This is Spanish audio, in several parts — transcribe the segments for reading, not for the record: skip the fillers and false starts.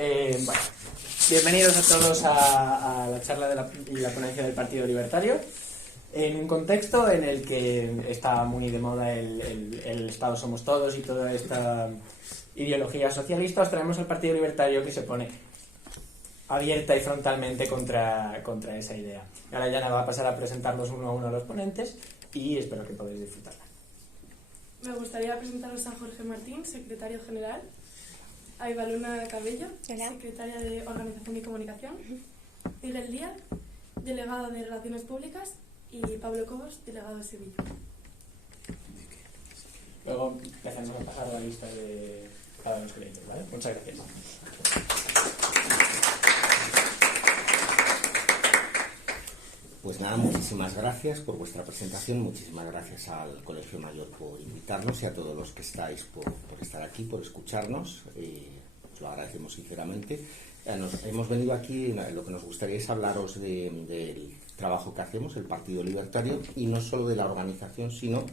Bueno, bienvenidos a todos a la charla y la ponencia del Partido Libertario, en un contexto en el que está muy de moda el Estado somos todos y toda esta ideología socialista. Os traemos al Partido Libertario, que se pone abierta y frontalmente contra esa idea. Ahora Yana va a pasar a presentarnos uno a uno a los ponentes y espero que podáis disfrutarla. Me gustaría presentaros a Jorge Martín, secretario general, a Ivaluna Cabello, secretaria de Organización y Comunicación, Miguel Díaz, delegado de Relaciones Públicas, y Pablo Cobos, delegado de Sevilla. Luego empezamos a pasar la lista de cada uno de los créditos, ¿vale? Muchas gracias. Pues nada, muchísimas gracias por vuestra presentación, muchísimas gracias al Colegio Mayor por invitarnos y a todos los que estáis por estar aquí, por escucharnos, os lo agradecemos sinceramente. Hemos venido aquí, lo que nos gustaría es hablaros del trabajo que hacemos, el Partido Libertario, y no solo de la organización, sino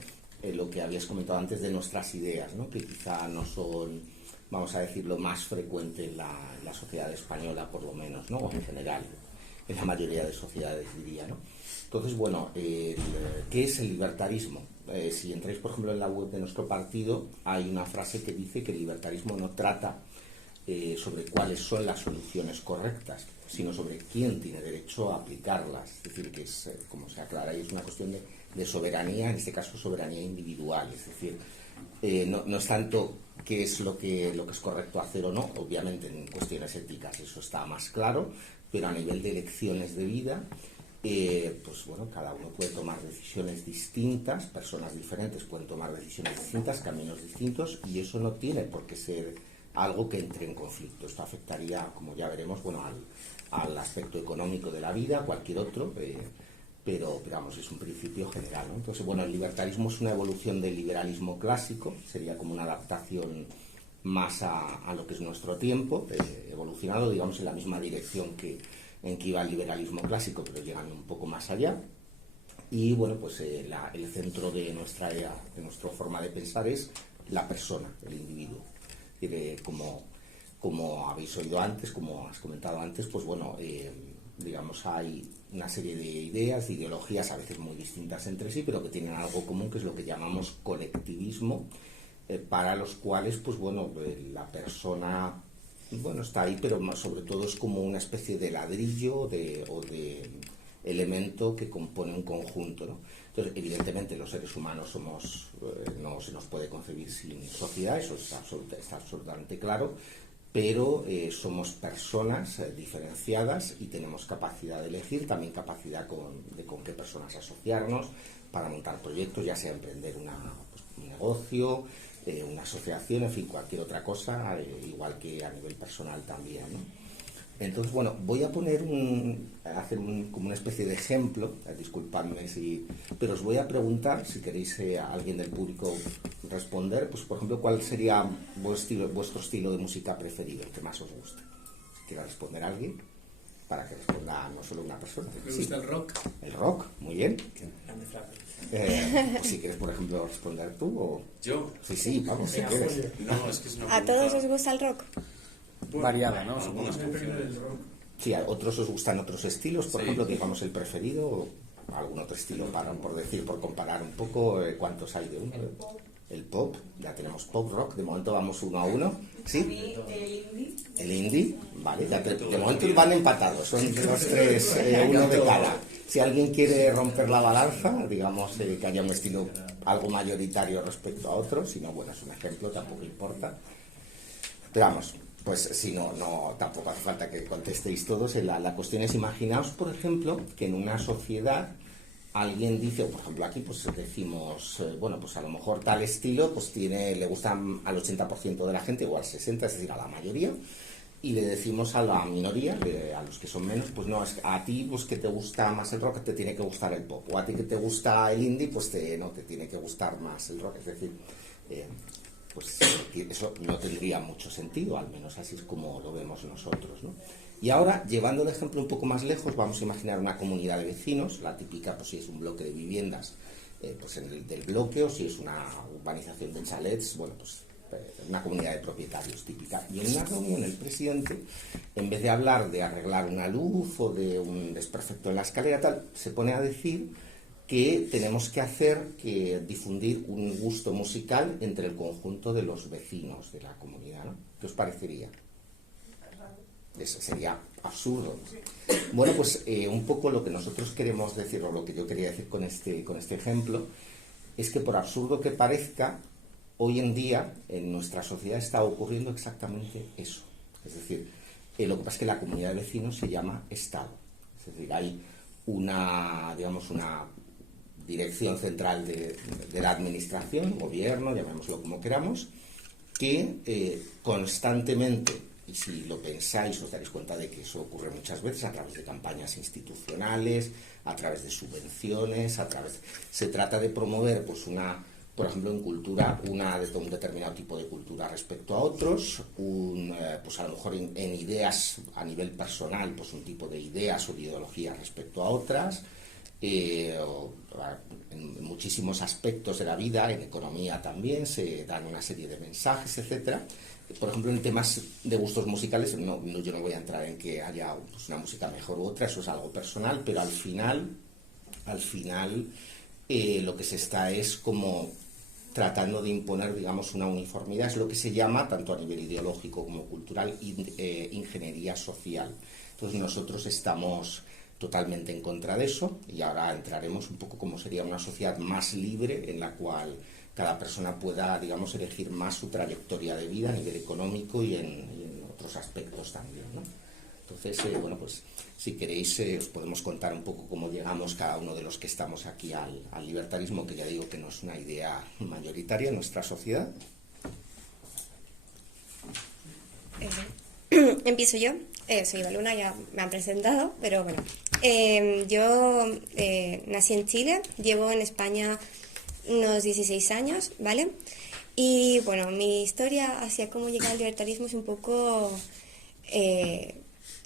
lo que habías comentado antes de nuestras ideas, ¿no? Que quizá no son, vamos a decir, lo más frecuente en la sociedad española, por lo menos, ¿no? O en general, en la mayoría de sociedades, diría, ¿no? Entonces, bueno, ¿qué es el libertarismo? Si entráis, por ejemplo, en la web de nuestro partido, hay una frase que dice que el libertarismo no trata sobre cuáles son las soluciones correctas, sino sobre quién tiene derecho a aplicarlas. Es decir, que es, como se aclara, es una cuestión de soberanía, en este caso soberanía individual. Es decir, no es tanto qué es lo que es correcto hacer o no, obviamente en cuestiones éticas eso está más claro, pero a nivel de elecciones de vida, pues bueno, cada uno puede tomar decisiones distintas, personas diferentes pueden tomar decisiones distintas, caminos distintos, y eso no tiene por qué ser algo que entre en conflicto. Esto afectaría, como ya veremos, bueno, al aspecto económico de la vida, cualquier otro, pero vamos, es un principio general, ¿no? Entonces, bueno, el libertarismo es una evolución del liberalismo clásico, sería como una adaptación más a lo que es nuestro tiempo, evolucionado, digamos, en la misma dirección en que iba el liberalismo clásico, pero llegando un poco más allá. Y bueno, pues el centro de nuestra forma de pensar es la persona, el individuo. Como habéis oído antes, como has comentado antes, pues bueno, digamos, hay una serie de ideas, de ideologías a veces muy distintas entre sí, pero que tienen algo común, que es lo que llamamos colectivismo, para los cuales, pues bueno, la persona, bueno, está ahí, pero sobre todo es como una especie de ladrillo o de elemento que compone un conjunto, ¿no? Entonces, evidentemente, los seres humanos no se nos puede concebir sin sociedad, eso está absolutamente claro, pero somos personas diferenciadas y tenemos capacidad de elegir, también capacidad de con qué personas asociarnos para montar proyectos, ya sea emprender un negocio, una asociación, en fin, cualquier otra cosa, igual que a nivel personal también, ¿no? Entonces, bueno, voy a hacer como una especie de ejemplo, disculpadme pero os voy a preguntar, si queréis a alguien del público responder, pues por ejemplo, ¿cuál sería vuestro estilo de música preferido, el que más os gusta? Si quiere responder alguien, para que responda no solo una persona. Me gusta el rock. El rock, muy bien. Si quieres, por ejemplo, responder tú o... ¿Yo? Sí, vamos, si quieres. No, es que es una ¿A todos os gusta el rock? Variada, ¿no? Algunos funcionan. Sí, a otros os gustan otros estilos, por ejemplo, digamos el preferido, o algún otro estilo por comparar un poco, ¿cuántos hay de uno? El pop, ya tenemos pop rock, de momento vamos uno a uno, ¿sí? A mí el indie. El indie, vale, ya de momento van empatados, son los tres, uno de cada. Si alguien quiere romper la balanza, digamos que haya un estilo algo mayoritario respecto a otro, si no, bueno, es un ejemplo, tampoco importa. Pero vamos, pues si no, tampoco hace falta que contestéis todos. La cuestión es, imaginaos, por ejemplo, que en una sociedad alguien dice, o por ejemplo aquí pues decimos, bueno, pues a lo mejor tal estilo pues le gusta al 80% de la gente o al 60%, es decir, a la mayoría, y le decimos a la minoría, a los que son menos, pues no, es a ti pues que te gusta más el rock te tiene que gustar el pop, o a ti que te gusta el indie pues te tiene que gustar más el rock, es decir, pues eso no tendría mucho sentido, al menos así es como lo vemos nosotros, ¿no? Y ahora, llevando el ejemplo un poco más lejos, vamos a imaginar una comunidad de vecinos, la típica, pues si es un bloque de viviendas, pues en el del bloque, o si es una urbanización de chalets, bueno, pues una comunidad de propietarios típica. Y en una reunión el presidente, en vez de hablar de arreglar una luz o de un desperfecto en la escalera, tal, se pone a decir que tenemos que difundir un gusto musical entre el conjunto de los vecinos de la comunidad, ¿no? ¿Qué os parecería? Eso sería absurdo. Bueno, pues un poco lo que nosotros queremos decir, o lo que yo quería decir con este ejemplo, es que por absurdo que parezca, hoy en día en nuestra sociedad está ocurriendo exactamente eso. Es decir, lo que pasa es que la comunidad de vecinos se llama Estado. Es decir, hay una dirección central de la administración, gobierno, llamémoslo como queramos, que constantemente, y si lo pensáis os daréis cuenta de que eso ocurre muchas veces a través de campañas institucionales, a través de subvenciones, se trata de promover pues por ejemplo en cultura, un determinado tipo de cultura respecto a otros, pues a lo mejor en ideas a nivel personal, pues un tipo de ideas o de ideologías respecto a otras, en muchísimos aspectos de la vida, en economía también, se dan una serie de mensajes, etcétera. Por ejemplo, en temas de gustos musicales, yo no voy a entrar en que haya pues, una música mejor u otra, eso es algo personal, pero al final lo que se está es como tratando de imponer, digamos, una uniformidad, es lo que se llama, tanto a nivel ideológico como cultural, ingeniería social. Entonces nosotros estamos totalmente en contra de eso, y ahora entraremos un poco cómo sería una sociedad más libre en la cual cada persona pueda, digamos, elegir más su trayectoria de vida a nivel económico y en otros aspectos también, ¿no? Entonces, bueno, pues si queréis os podemos contar un poco cómo llegamos cada uno de los que estamos aquí al libertarismo, que ya digo que no es una idea mayoritaria en nuestra sociedad. Empiezo yo. Soy Eva Luna, ya me han presentado, pero bueno. Yo nací en Chile, llevo en España unos 16 años, ¿vale? Y bueno, mi historia hacia cómo llegar al libertarismo es un poco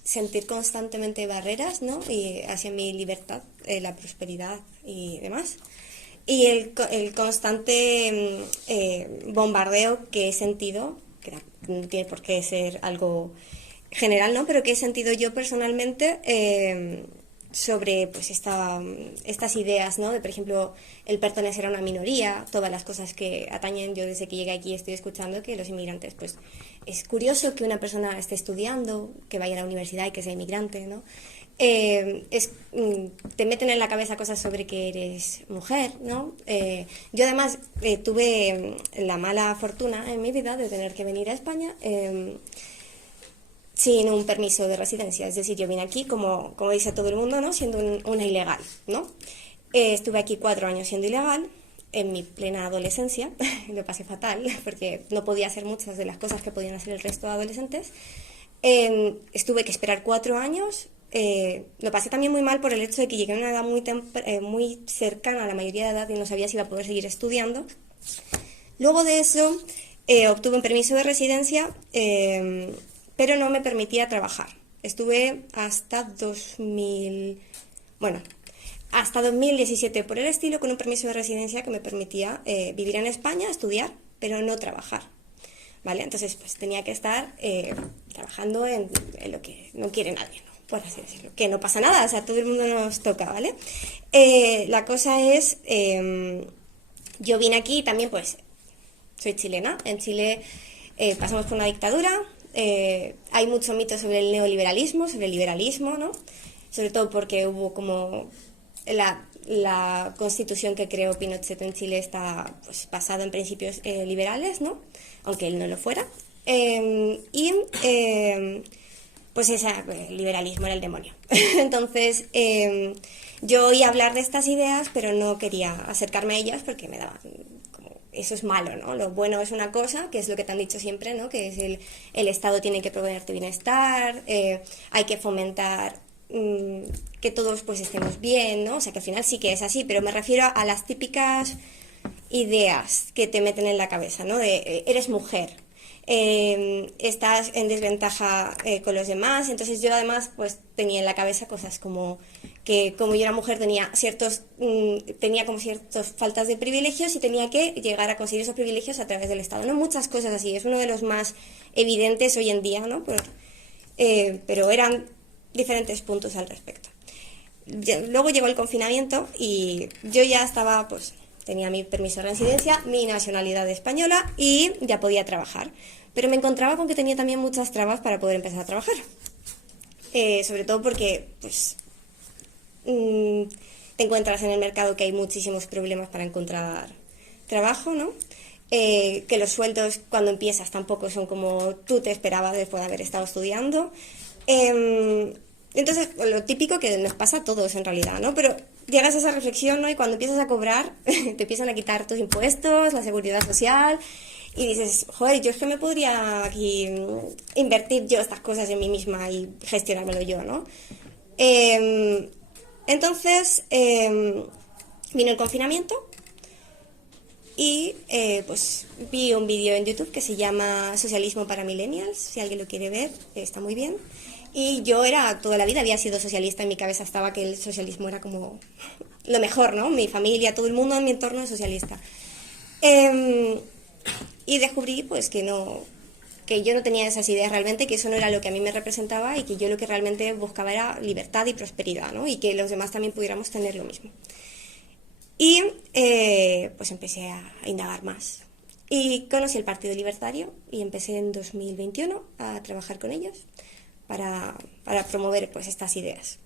sentir constantemente barreras, ¿no? Y hacia mi libertad, la prosperidad y demás. Y el constante bombardeo que he sentido, que no tiene por qué ser algo general, ¿no? Pero que he sentido yo personalmente sobre pues estas ideas, ¿no? De, por ejemplo, el pertenecer a una minoría, todas las cosas que atañen. Yo desde que llegué aquí estoy escuchando que los inmigrantes, pues es curioso que una persona esté estudiando, que vaya a la universidad y que sea inmigrante, ¿no? Te meten en la cabeza cosas sobre que eres mujer, ¿no? Yo además tuve la mala fortuna en mi vida de tener que venir a España sin un permiso de residencia. Es decir, yo vine aquí, como dice todo el mundo, ¿no? Siendo una ilegal, ¿no? Estuve aquí 4 años siendo ilegal, en mi plena adolescencia. Lo pasé fatal, porque no podía hacer muchas de las cosas que podían hacer el resto de adolescentes. Estuve que esperar 4 años. Lo pasé también muy mal por el hecho de que llegué a una edad muy cercana a la mayoría de edad y no sabía si iba a poder seguir estudiando. Luego de eso, obtuve un permiso de residencia, pero no me permitía trabajar. Estuve hasta 2017 por el estilo, con un permiso de residencia que me permitía vivir en España, estudiar, pero no trabajar, ¿vale? Entonces, pues tenía que estar trabajando en lo que no quiere nadie, ¿no? Por así decirlo, que no pasa nada, o sea, todo el mundo nos toca, ¿vale? La cosa es, yo vine aquí y también, pues, soy chilena. En Chile pasamos por una dictadura. Hay mucho mito sobre el neoliberalismo, sobre el liberalismo, ¿no? Sobre todo porque hubo como la constitución que creó Pinochet en Chile está pues basada en principios liberales, ¿no? Aunque él no lo fuera. Pues el liberalismo era el demonio. Entonces yo oí hablar de estas ideas, pero no quería acercarme a ellas porque me daban eso es malo, ¿no? Lo bueno es una cosa, que es lo que te han dicho siempre, ¿no? Que es el Estado tiene que proveerte bienestar, hay que fomentar que todos pues estemos bien, ¿no? O sea, que al final sí que es así, pero me refiero a las típicas ideas que te meten en la cabeza, ¿no? De eres mujer, estás en desventaja con los demás. Entonces yo además pues tenía en la cabeza cosas como que como yo era mujer tenía como ciertas faltas de privilegios y tenía que llegar a conseguir esos privilegios a través del Estado, ¿no? Muchas cosas así, es uno de los más evidentes hoy en día, ¿no? Pero eran diferentes puntos al respecto. Luego llegó el confinamiento y yo ya estaba, pues, tenía mi permiso de residencia, mi nacionalidad española y ya podía trabajar. Pero me encontraba con que tenía también muchas trabas para poder empezar a trabajar. Sobre todo porque, pues, te encuentras en el mercado que hay muchísimos problemas para encontrar trabajo, ¿no? Que los sueldos cuando empiezas tampoco son como tú te esperabas después de haber estado estudiando. Entonces, lo típico que nos pasa a todos en realidad, ¿no? Pero llegas a esa reflexión, ¿no? Y cuando empiezas a cobrar, te empiezan a quitar tus impuestos, la seguridad social, y dices, joder, yo es que me podría aquí invertir yo estas cosas en mí misma y gestionármelo yo, ¿no? Entonces, vino el confinamiento y pues vi un vídeo en YouTube que se llama Socialismo para Millennials, si alguien lo quiere ver, está muy bien. Y yo toda la vida había sido socialista, en mi cabeza estaba que el socialismo era como lo mejor, ¿no? Mi familia, todo el mundo en mi entorno es socialista. Y descubrí pues que yo no tenía esas ideas realmente, que eso no era lo que a mí me representaba y que yo lo que realmente buscaba era libertad y prosperidad, ¿no? Y que los demás también pudiéramos tener lo mismo. Y pues empecé a indagar más. Y conocí el Partido Libertario y empecé en 2021 a trabajar con ellos para promover pues estas ideas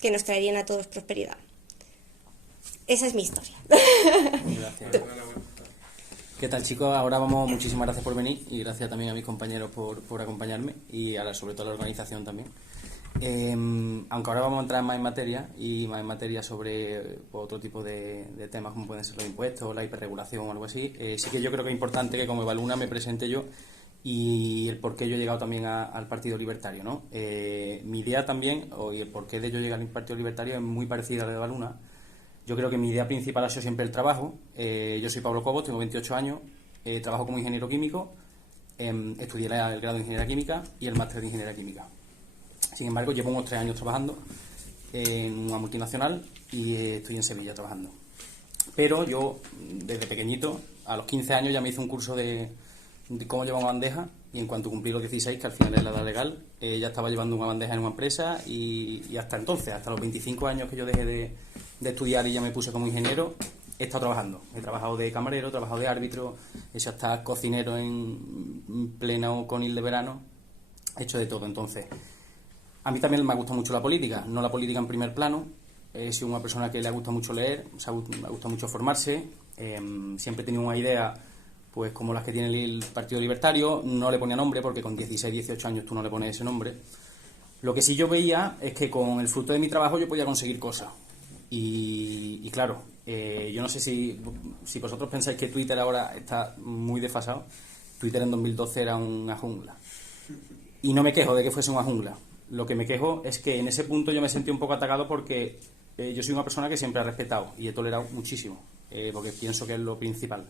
que nos traerían a todos prosperidad. Esa es mi historia. Gracias. ¿Qué tal, chicos? Ahora muchísimas gracias por venir y gracias también a mis compañeros por acompañarme y sobre todo a la organización también. Aunque ahora vamos a entrar más en materia sobre otro tipo de temas como pueden ser los impuestos, la hiperregulación o algo así, sí que yo creo que es importante que como Evaluna me presente yo y el por qué yo he llegado también al Partido Libertario, ¿no? Mi idea también, y el por qué de yo llegar al Partido Libertario es muy parecida a la de Evaluna. Yo creo que mi idea principal ha sido siempre el trabajo. Yo soy Pablo Cobos, tengo 28 años, trabajo como ingeniero químico, estudié el grado de Ingeniería Química y el máster de Ingeniería Química. Sin embargo, llevo unos 3 años trabajando en una multinacional y estoy en Sevilla trabajando. Pero yo, desde pequeñito, a los 15 años ya me hice un curso de cómo llevar una bandeja y en cuanto cumplí los 16, que al final es la edad legal, ya estaba llevando una bandeja en una empresa y hasta entonces, hasta los 25 años que yo dejé de estudiar y ya me puse como ingeniero, he estado trabajando. He trabajado de camarero, he trabajado de árbitro, he hecho hasta cocinero en pleno conil de verano, he hecho de todo. Entonces, a mí también me gusta mucho la política, no la política en primer plano. He sido una persona que le gusta mucho leer, me gusta mucho formarse, siempre he tenido una idea pues como las que tiene el Partido Libertario, no le ponía nombre porque con 16, 18 años tú no le pones ese nombre. Lo que sí yo veía es que con el fruto de mi trabajo yo podía conseguir cosas. Y claro, yo no sé si vosotros pensáis que Twitter ahora está muy desfasado. Twitter en 2012 era una jungla. Y no me quejo de que fuese una jungla. Lo que me quejo es que en ese punto yo me sentí un poco atacado porque yo soy una persona que siempre ha respetado y he tolerado muchísimo, porque pienso que es lo principal.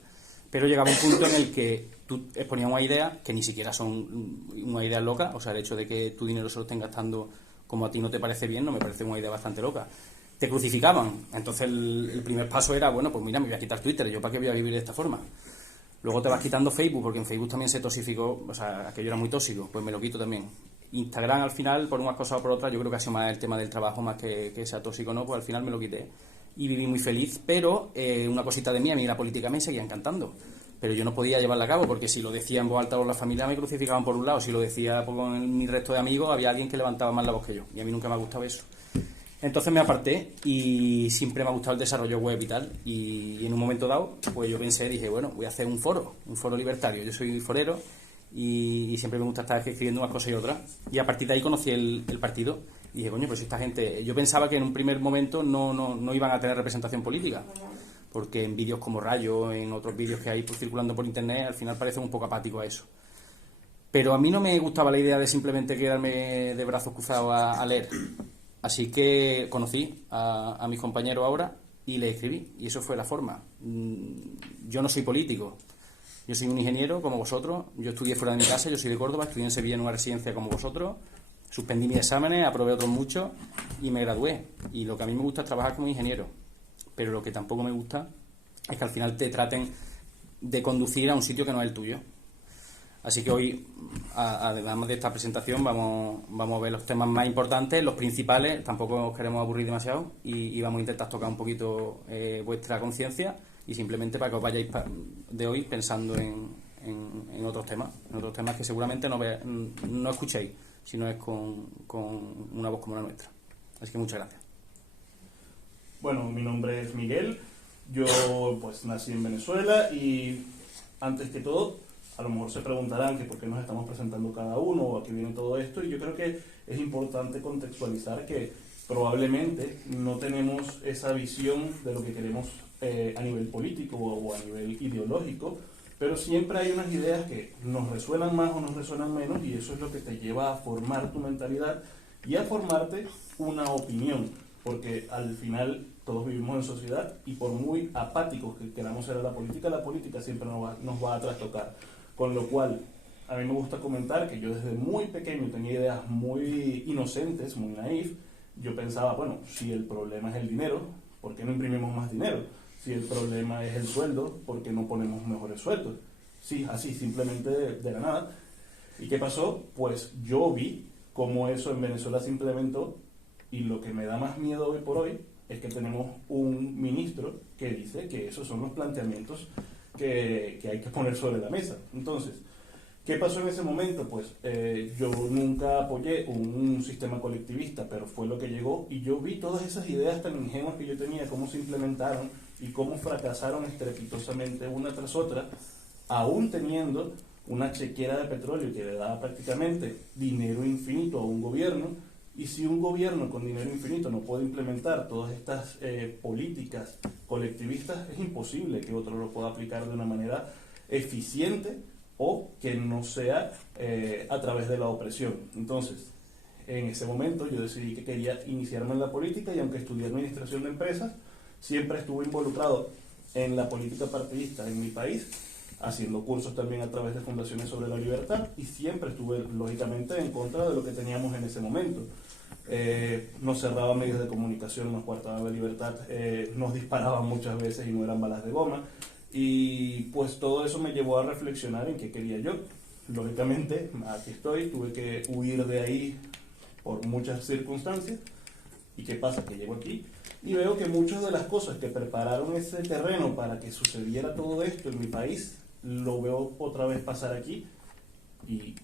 Pero llegaba un punto en el que tú exponías una idea que ni siquiera son una idea loca, o sea, el hecho de que tu dinero se lo estén gastando como a ti no te parece bien, no me parece una idea bastante loca. Te crucificaban, entonces el primer paso era, bueno, pues mira, me voy a quitar Twitter, ¿yo para qué voy a vivir de esta forma? Luego te vas quitando Facebook, porque en Facebook también se toxificó, o sea, aquello era muy tóxico, pues me lo quito también. Instagram al final, por unas cosas o por otras, yo creo que ha sido más el tema del trabajo, más que sea tóxico o no, pues al final me lo quité. Y viví muy feliz, pero una cosita de mí, a mí la política me seguía encantando. Pero yo no podía llevarla a cabo, porque si lo decía en voz alta con la familia me crucificaban por un lado, si lo decía con mi resto de amigos había alguien que levantaba más la voz que yo, y a mí nunca me ha gustado eso. Entonces me aparté y siempre me ha gustado el desarrollo web y tal, y en un momento dado, pues yo dije, bueno, voy a hacer un foro libertario. Yo soy forero y siempre me gusta estar escribiendo unas cosas y otras, y a partir de ahí conocí el partido. Y dije, coño, pues esta gente... Yo pensaba que en un primer momento no iban a tener representación política, porque en vídeos como Rayo, en otros vídeos que hay circulando por internet, al final parece un poco apático a eso. Pero a mí no me gustaba la idea de simplemente quedarme de brazos cruzados a leer. Así que conocí a mis compañeros ahora y les escribí, y eso fue la forma. Yo no soy político, yo soy un ingeniero como vosotros, yo estudié fuera de mi casa, yo soy de Córdoba, estudié en Sevilla en una residencia como vosotros. Suspendí mis exámenes, aprobé otros muchos y me gradué. Y lo que a mí me gusta es trabajar como ingeniero. Pero lo que tampoco me gusta es que al final te traten de conducir a un sitio que no es el tuyo. Así que hoy, además de esta presentación, vamos a ver los temas más importantes, los principales. Tampoco os queremos aburrir demasiado y vamos a intentar tocar un poquito vuestra conciencia y simplemente para que os vayáis de hoy pensando en otros temas que seguramente no escuchéis, si no es con una voz como la nuestra. Así que muchas gracias. Bueno, mi nombre es Miguel, yo pues nací en Venezuela y antes que todo, a lo mejor se preguntarán que por qué nos estamos presentando cada uno o a qué viene todo esto, y yo creo que es importante contextualizar que probablemente no tenemos esa visión de lo que queremos a nivel político o a nivel ideológico, pero siempre hay unas ideas que nos resuenan más o nos resuenan menos, y eso es lo que te lleva a formar tu mentalidad y a formarte una opinión, porque al final todos vivimos en sociedad y por muy apáticos que queramos ser a la política siempre nos va a trastocar. Con lo cual, a mí me gusta comentar que yo desde muy pequeño tenía ideas muy inocentes, muy naif. Yo pensaba, bueno, si el problema es el dinero, ¿por qué no imprimimos más dinero? Si el problema es el sueldo, ¿por qué no ponemos mejores sueldos? Sí, así, simplemente de la nada. ¿Y qué pasó? Pues yo vi cómo eso en Venezuela se implementó, y lo que me da más miedo hoy por hoy es que tenemos un ministro que dice que esos son los planteamientos que hay que poner sobre la mesa. Entonces, ¿qué pasó en ese momento? Pues yo nunca apoyé un sistema colectivista, pero fue lo que llegó, y yo vi todas esas ideas tan ingenuas que yo tenía, cómo se implementaron y cómo fracasaron estrepitosamente una tras otra, aún teniendo una chequera de petróleo que le daba prácticamente dinero infinito a un gobierno. Y si un gobierno con dinero infinito no puede implementar todas estas políticas colectivistas, es imposible que otro lo pueda aplicar de una manera eficiente o que no sea a través de la opresión. Entonces, en ese momento yo decidí que quería iniciarme en la política, y aunque estudié administración de empresas, siempre estuve involucrado en la política partidista en mi país, haciendo cursos también a través de fundaciones sobre la libertad, y siempre estuve lógicamente en contra de lo que teníamos en ese momento. Nos cerraban medios de comunicación, nos coartaban la libertad, nos disparaban muchas veces y no eran balas de goma, y pues todo eso me llevó a reflexionar en qué quería yo. Lógicamente, aquí estoy, tuve que huir de ahí por muchas circunstancias. ¿Y qué pasa? Que llego aquí y veo que muchas de las cosas que prepararon ese terreno para que sucediera todo esto en mi país, lo veo otra vez pasar aquí, y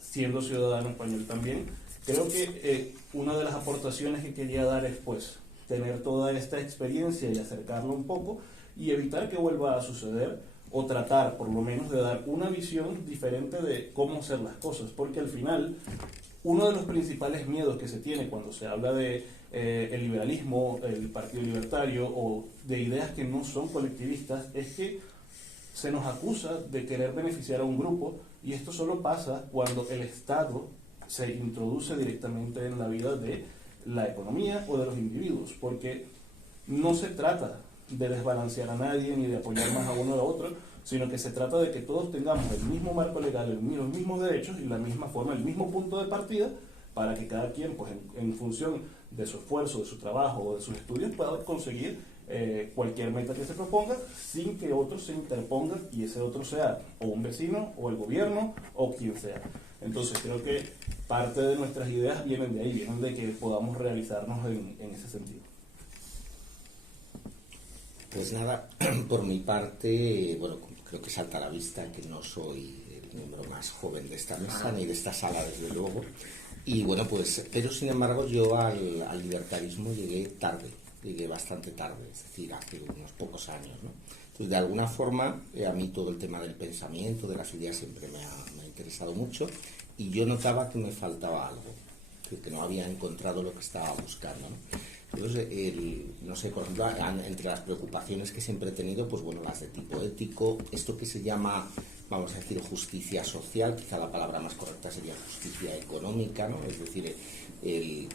siendo ciudadano español también, creo que una de las aportaciones que quería dar es pues tener toda esta experiencia y acercarlo un poco y evitar que vuelva a suceder, o tratar por lo menos de dar una visión diferente de cómo hacer las cosas, porque al final uno de los principales miedos que se tiene cuando se habla de el liberalismo, el Partido Libertario, o de ideas que no son colectivistas, es que se nos acusa de querer beneficiar a un grupo, y esto solo pasa cuando el Estado se introduce directamente en la vida de la economía o de los individuos, porque no se trata de desbalancear a nadie ni de apoyar más a uno o a otro, sino que se trata de que todos tengamos el mismo marco legal, los mismos derechos y la misma forma, el mismo punto de partida, para que cada quien, pues en función de su esfuerzo, de su trabajo o de sus estudios, pueda conseguir cualquier meta que se proponga sin que otro se interponga, y ese otro sea o un vecino o el gobierno o quien sea. Entonces creo que parte de nuestras ideas vienen de ahí, vienen de que podamos realizarnos en ese sentido. Pues nada, por mi parte, bueno, creo que salta a la vista que no soy el miembro más joven de esta mesa, ni de esta sala, desde luego. Y bueno, pues, pero sin embargo yo al libertarismo llegué bastante tarde, es decir, hace unos pocos años, ¿no? Entonces, de alguna forma, a mí todo el tema del pensamiento, de las ideas, siempre me ha interesado mucho, y yo notaba que me faltaba algo, que no había encontrado lo que estaba buscando, ¿no? Entonces, no sé, por ejemplo, entre las preocupaciones que siempre he tenido, pues bueno, las de tipo ético, esto que se llama, vamos a decir, justicia social, quizá la palabra más correcta sería justicia económica, ¿no? Es decir,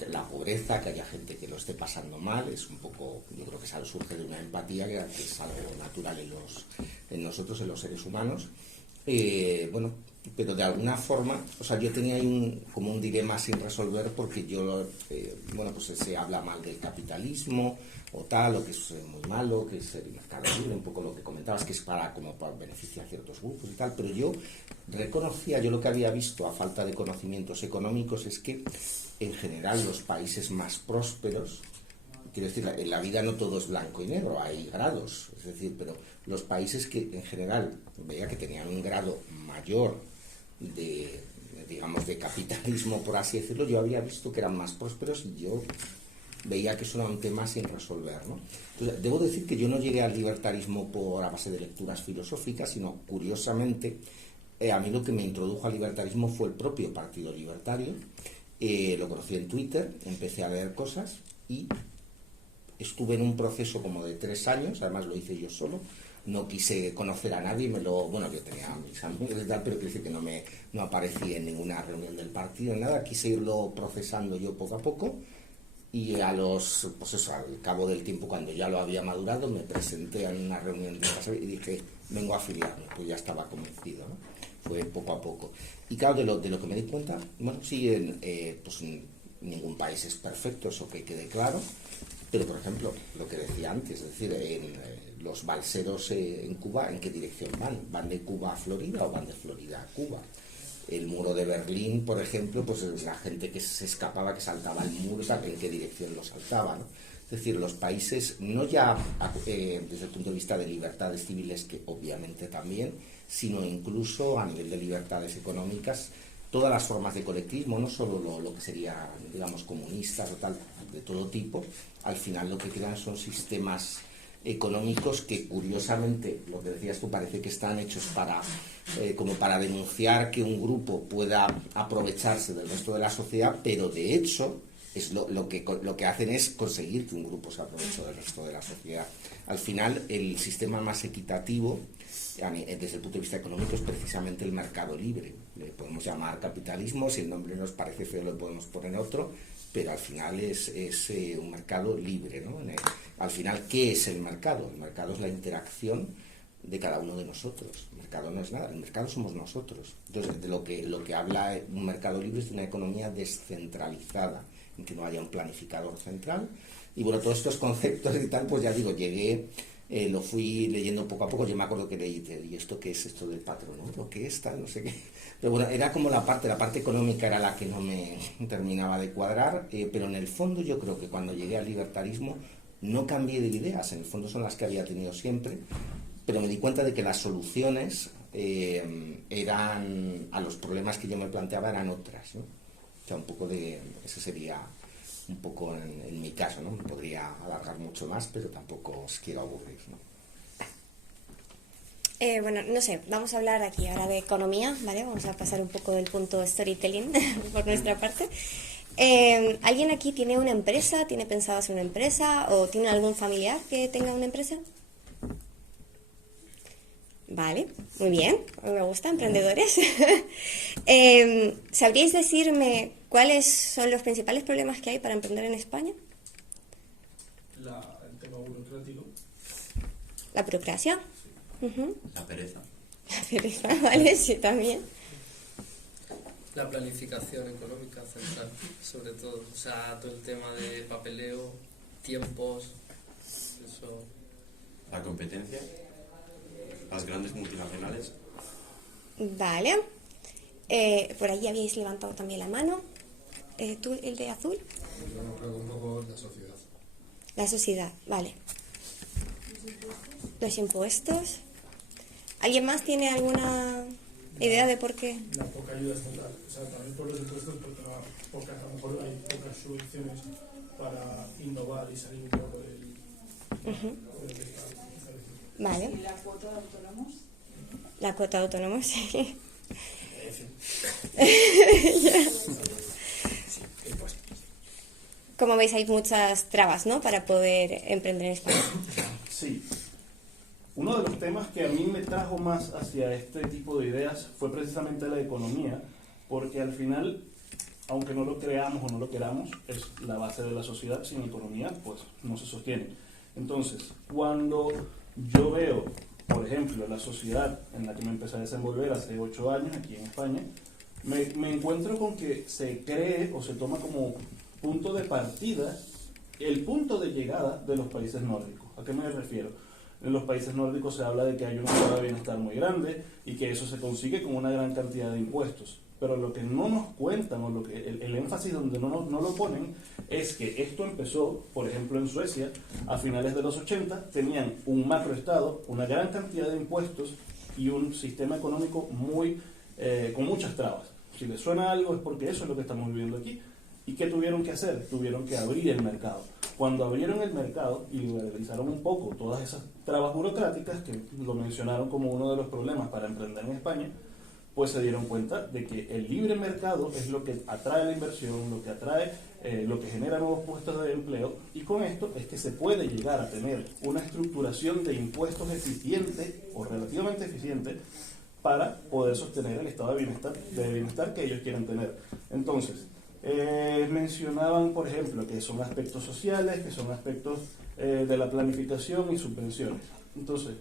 la pobreza, que haya gente que lo esté pasando mal, es un poco, yo creo que surge de una empatía que es algo natural en nosotros, en los seres humanos. Bueno, pero de alguna forma, o sea, yo tenía ahí como un dilema sin resolver, porque yo, bueno, pues se habla mal del capitalismo o tal, o que es muy malo, que es el mercado libre, un poco lo que comentabas, que es como para beneficiar a ciertos grupos y tal, pero yo reconocía, yo lo que había visto a falta de conocimientos económicos es que en general los países más prósperos, quiero decir, en la vida no todo es blanco y negro, hay grados, es decir, pero los países que en general veía que tenían un grado mayor de, digamos, de capitalismo, por así decirlo, yo había visto que eran más prósperos y yo veía que eso era un tema sin resolver, ¿no? Entonces, debo decir que yo no llegué al libertarismo por a base de lecturas filosóficas, sino, curiosamente, a mí lo que me introdujo al libertarismo fue el propio Partido Libertario. Lo conocí en Twitter, empecé a leer cosas y estuve en un proceso como de 3 años, además lo hice yo solo, no quise conocer a nadie, bueno, yo tenía mis amigos y tal, pero quiero decir que no aparecí en ninguna reunión del partido, nada, quise irlo procesando yo poco a poco. Y pues eso, al cabo del tiempo, cuando ya lo había madurado, me presenté en una reunión de casa y dije, vengo a afiliarme, pues ya estaba convencido, ¿no? Fue poco a poco. Y claro, de lo que me di cuenta, bueno, sí, pues ningún país es perfecto, eso que quede claro, pero por ejemplo, lo que decía antes, es decir, los balseros en Cuba, ¿en qué dirección van? ¿Van de Cuba a Florida o van de Florida a Cuba? El muro de Berlín, por ejemplo, pues la gente que se escapaba, que saltaba el muro, ¿en qué dirección lo saltaba, ¿no? Es decir, los países, no ya desde el punto de vista de libertades civiles, que obviamente también, sino incluso a nivel de libertades económicas, todas las formas de colectivismo, no solo lo que sería, digamos, comunistas o tal, de todo tipo, al final lo que crean son sistemas económicos que, curiosamente, lo que decías tú, parece que están hechos como para denunciar que un grupo pueda aprovecharse del resto de la sociedad, pero de hecho es lo que hacen es conseguir que un grupo se aproveche del resto de la sociedad. Al final, el sistema más equitativo desde el punto de vista económico es precisamente el mercado libre. Le podemos llamar capitalismo, si el nombre nos parece feo le podemos poner otro, pero al final es un mercado libre, ¿no? Al final, ¿qué es el mercado? El mercado es la interacción de cada uno de nosotros. El mercado no es nada, el mercado somos nosotros. Entonces, de lo que habla un mercado libre es de una economía descentralizada, en que no haya un planificador central. Y bueno, todos estos conceptos y tal, pues ya digo, lo fui leyendo poco a poco. Yo me acuerdo que leí, ¿y esto qué es esto del patrón? ¿Lo que es tal? No sé qué. Pero bueno, era como la parte económica era la que no me terminaba de cuadrar, pero en el fondo yo creo que cuando llegué al libertarismo no cambié de ideas, en el fondo son las que había tenido siempre, pero me di cuenta de que las soluciones eran, a los problemas que yo me planteaba eran otras, ¿no? O sea, un poco ese sería un poco en mi caso, ¿no? Me podría alargar mucho más, pero tampoco os quiero aburrir, ¿no? Bueno, no sé, vamos a hablar aquí ahora de economía, ¿vale? Vamos a pasar un poco del punto storytelling por nuestra parte. ¿Alguien aquí tiene una empresa, tiene pensado hacer una empresa o tiene algún familiar que tenga una empresa? Vale, muy bien, me gusta, emprendedores. ¿Sabríais decirme cuáles son los principales problemas que hay para emprender en España? El tema burocrático. La burocracia. La pereza. La pereza, vale, sí, también. La planificación económica central, sobre todo. O sea, todo el tema de papeleo, tiempos, eso. La competencia. Las grandes multinacionales. Vale. Por allí habíais levantado también la mano. ¿Tú, el de azul? Yo creo que un poco la sociedad. La sociedad, vale. Los impuestos. ¿Alguien más tiene alguna idea de por qué? La poca ayuda estatal. O sea, también por los impuestos, porque a lo mejor hay pocas subvenciones para innovar y salir un poco del Estado. Vale. ¿Y la cuota de autónomos? La cuota de autónomos, sí. Como veis, hay muchas trabas, ¿no?, para poder emprender en España. Sí. Uno de los temas que a mí me trajo más hacia este tipo de ideas fue precisamente la economía, porque al final, aunque no lo creamos o no lo queramos, es la base de la sociedad. Sin economía, pues no se sostiene. Entonces, cuando yo veo por ejemplo, la sociedad en la que me empecé a desenvolver hace 8 años aquí en España, me encuentro con que se cree o se toma como punto de partida el punto de llegada de los países nórdicos. ¿A qué me refiero? En los países nórdicos se habla de que hay un estado de bienestar muy grande y que eso se consigue con una gran cantidad de impuestos. Pero lo que no nos cuentan, o lo que el énfasis donde no lo ponen, es que esto empezó, por ejemplo, en Suecia, a finales de los 80, tenían un macroestado, una gran cantidad de impuestos y un sistema económico con muchas trabas. Si les suena algo es porque eso es lo que estamos viviendo aquí. ¿Y qué tuvieron que hacer? Tuvieron que abrir el mercado. Cuando abrieron el mercado y liberalizaron un poco todas esas trabas burocráticas, que lo mencionaron como uno de los problemas para emprender en España, pues se dieron cuenta de que el libre mercado es lo que atrae la inversión, lo que atrae, lo que genera nuevos puestos de empleo, y con esto es que se puede llegar a tener una estructuración de impuestos eficiente o relativamente eficiente para poder sostener el estado de bienestar que ellos quieren tener. Entonces, mencionaban, por ejemplo, que son aspectos sociales, que son aspectos de la planificación y subvenciones. Entonces,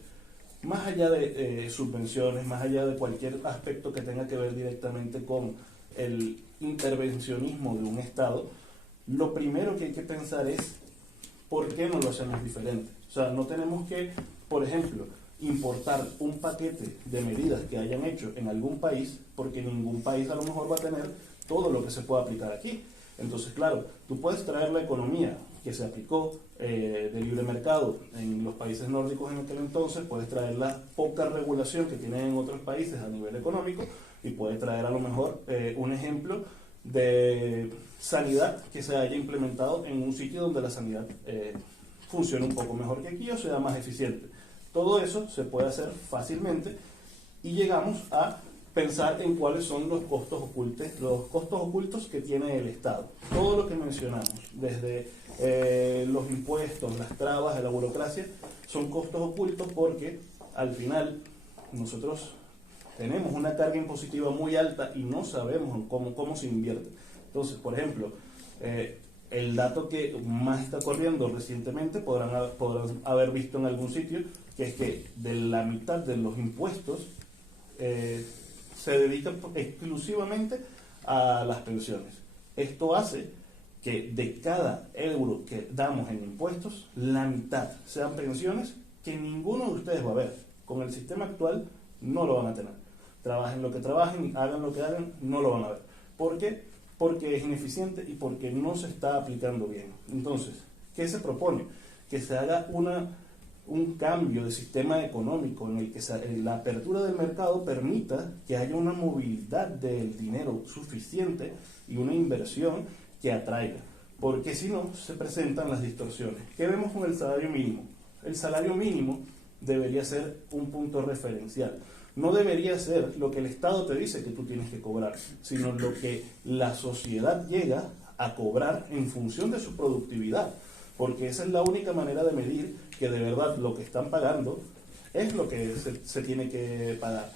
más allá de subvenciones, más allá de cualquier aspecto que tenga que ver directamente con el intervencionismo de un Estado, lo primero que hay que pensar es ¿por qué no lo hacemos diferente? O sea, no tenemos que, por ejemplo, importar un paquete de medidas que hayan hecho en algún país, porque ningún país a lo mejor va a tener todo lo que se puede aplicar aquí. Entonces, claro, tú puedes traer la economía que se aplicó de libre mercado en los países nórdicos en aquel entonces, puedes traer la poca regulación que tienen en otros países a nivel económico y puedes traer a lo mejor un ejemplo de sanidad que se haya implementado en un sitio donde la sanidad funcione un poco mejor que aquí o sea más eficiente. Todo eso se puede hacer fácilmente y llegamos a pensar en cuáles son los costos ocultos que tiene el Estado. Todo lo que mencionamos, desde los impuestos, las trabas, la burocracia, son costos ocultos porque al final nosotros tenemos una carga impositiva muy alta y no sabemos cómo se invierte. Entonces, por ejemplo, el dato que más está corriendo recientemente, podrán haber visto en algún sitio, que es que de la mitad de los impuestos se dedica exclusivamente a las pensiones. Esto hace que de cada euro que damos en impuestos, la mitad sean pensiones que ninguno de ustedes va a ver. Con el sistema actual no lo van a tener. Trabajen lo que trabajen, hagan lo que hagan, no lo van a ver. ¿Por qué? Porque es ineficiente y porque no se está aplicando bien. Entonces, ¿qué se propone? Que se haga un cambio de sistema económico en el que la apertura del mercado permita que haya una movilidad del dinero suficiente y una inversión que atraiga, porque si no se presentan las distorsiones. ¿Qué vemos con el salario mínimo? El salario mínimo debería ser un punto referencial. No debería ser lo que el Estado te dice que tú tienes que cobrar, sino lo que la sociedad llega a cobrar en función de su productividad, porque esa es la única manera de medir que de verdad lo que están pagando es lo que se tiene que pagar.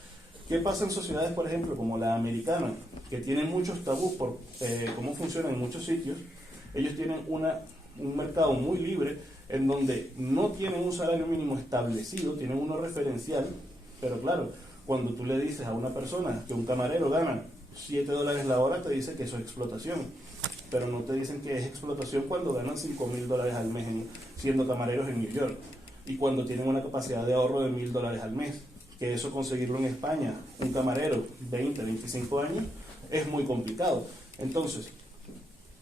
¿Qué pasa en sociedades, por ejemplo, como la americana, que tienen muchos tabús por cómo funciona en muchos sitios? Ellos tienen un mercado muy libre en donde no tienen un salario mínimo establecido, tienen uno referencial, pero claro, cuando tú le dices a una persona que un camarero gana $7 la hora, te dice que eso es explotación. Pero no te dicen que es explotación cuando ganan $5.000 al mes siendo camareros en New York y cuando tienen una capacidad de ahorro de $1.000 al mes, que eso conseguirlo en España, un camarero 20, 25 años, es muy complicado. Entonces,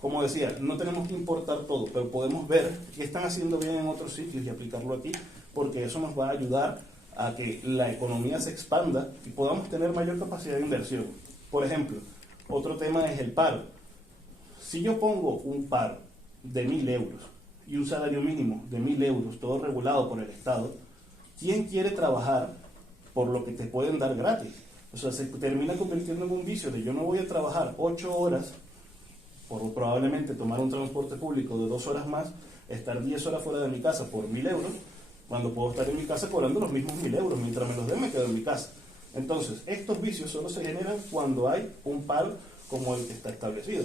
como decía, no tenemos que importar todo, pero podemos ver qué están haciendo bien en otros sitios y aplicarlo aquí, porque eso nos va a ayudar a que la economía se expanda y podamos tener mayor capacidad de inversión. Por ejemplo, otro tema es el paro. Si yo pongo un paro de 1.000 euros y un salario mínimo de 1.000 euros, todo regulado por el Estado, ¿quién quiere trabajar por lo que te pueden dar gratis? O sea, se termina convirtiendo en un vicio de yo no voy a trabajar 8 horas por probablemente tomar un transporte público de 2 horas más, estar 10 horas fuera de mi casa por 1.000 euros, cuando puedo estar en mi casa cobrando los mismos 1.000 euros, mientras me los den me quedo en mi casa. Entonces, estos vicios solo se generan cuando hay un paro como el que está establecido.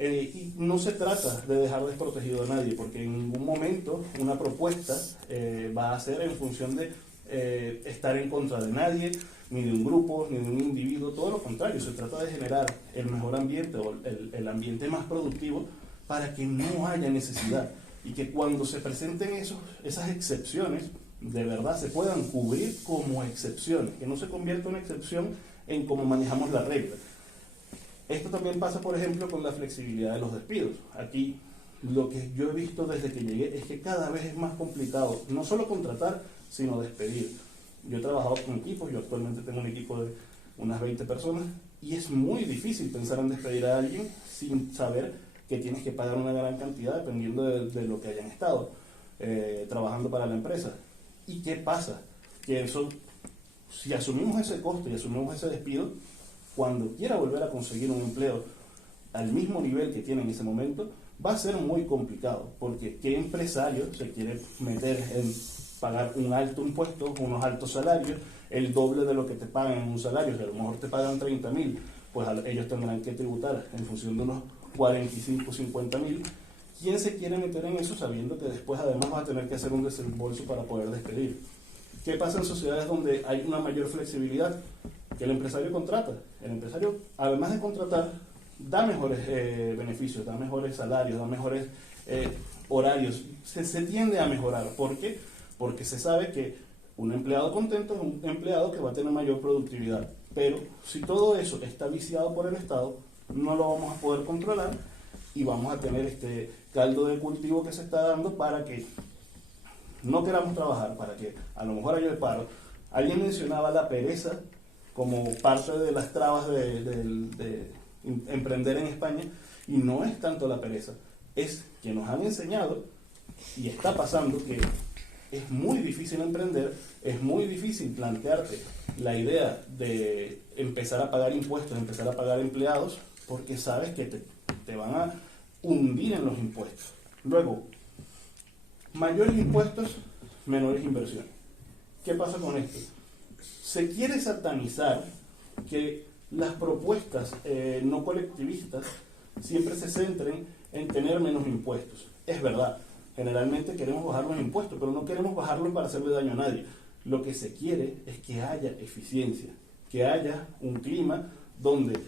Y no se trata de dejar desprotegido a nadie, porque en ningún momento una propuesta va a ser en función de estar en contra de nadie, ni de un grupo, ni de un individuo, todo lo contrario, se trata de generar el mejor ambiente o el ambiente más productivo para que no haya necesidad y que cuando se presenten esas excepciones, de verdad se puedan cubrir como excepciones, que no se convierta una excepción en cómo manejamos la regla. Esto también pasa, por ejemplo, con la flexibilidad de los despidos. Aquí lo que yo he visto desde que llegué es que cada vez es más complicado, no solo contratar, sino despedir. Yo he trabajado con equipos, yo actualmente tengo un equipo de unas 20 personas, y es muy difícil pensar en despedir a alguien sin saber que tienes que pagar una gran cantidad dependiendo de lo que hayan estado trabajando para la empresa. ¿Y qué pasa? Que eso, si asumimos ese costo y asumimos ese despido, cuando quiera volver a conseguir un empleo al mismo nivel que tiene en ese momento, va a ser muy complicado, porque ¿qué empresario se quiere meter en pagar un alto impuesto, unos altos salarios, el doble de lo que te pagan en un salario? Si a lo mejor te pagan 30.000, pues ellos tendrán que tributar en función de unos 45, 50.000. ¿Quién se quiere meter en eso sabiendo que después además va a tener que hacer un desembolso para poder despedir? ¿Qué pasa en sociedades donde hay una mayor flexibilidad? Que el empresario contrata. El empresario, además de contratar, da mejores beneficios, da mejores salarios, da mejores horarios. Se tiende a mejorar. ¿Por qué? Porque se sabe que un empleado contento es un empleado que va a tener mayor productividad. Pero si todo eso está viciado por el Estado, no lo vamos a poder controlar y vamos a tener este caldo de cultivo que se está dando para que no queramos trabajar, para que a lo mejor haya el paro. Alguien mencionaba la pereza como parte de las trabas de emprender en España, y no es tanto la pereza, es que nos han enseñado y está pasando que es muy difícil emprender, es muy difícil plantearte la idea de empezar a pagar impuestos, empezar a pagar empleados, porque sabes que te van a hundir en los impuestos. Luego, mayores impuestos, menores inversiones. ¿Qué pasa con esto? Se quiere satanizar que las propuestas no colectivistas siempre se centren en tener menos impuestos. Es verdad, generalmente queremos bajar los impuestos, pero no queremos bajarlos para hacerle daño a nadie. Lo que se quiere es que haya eficiencia, que haya un clima donde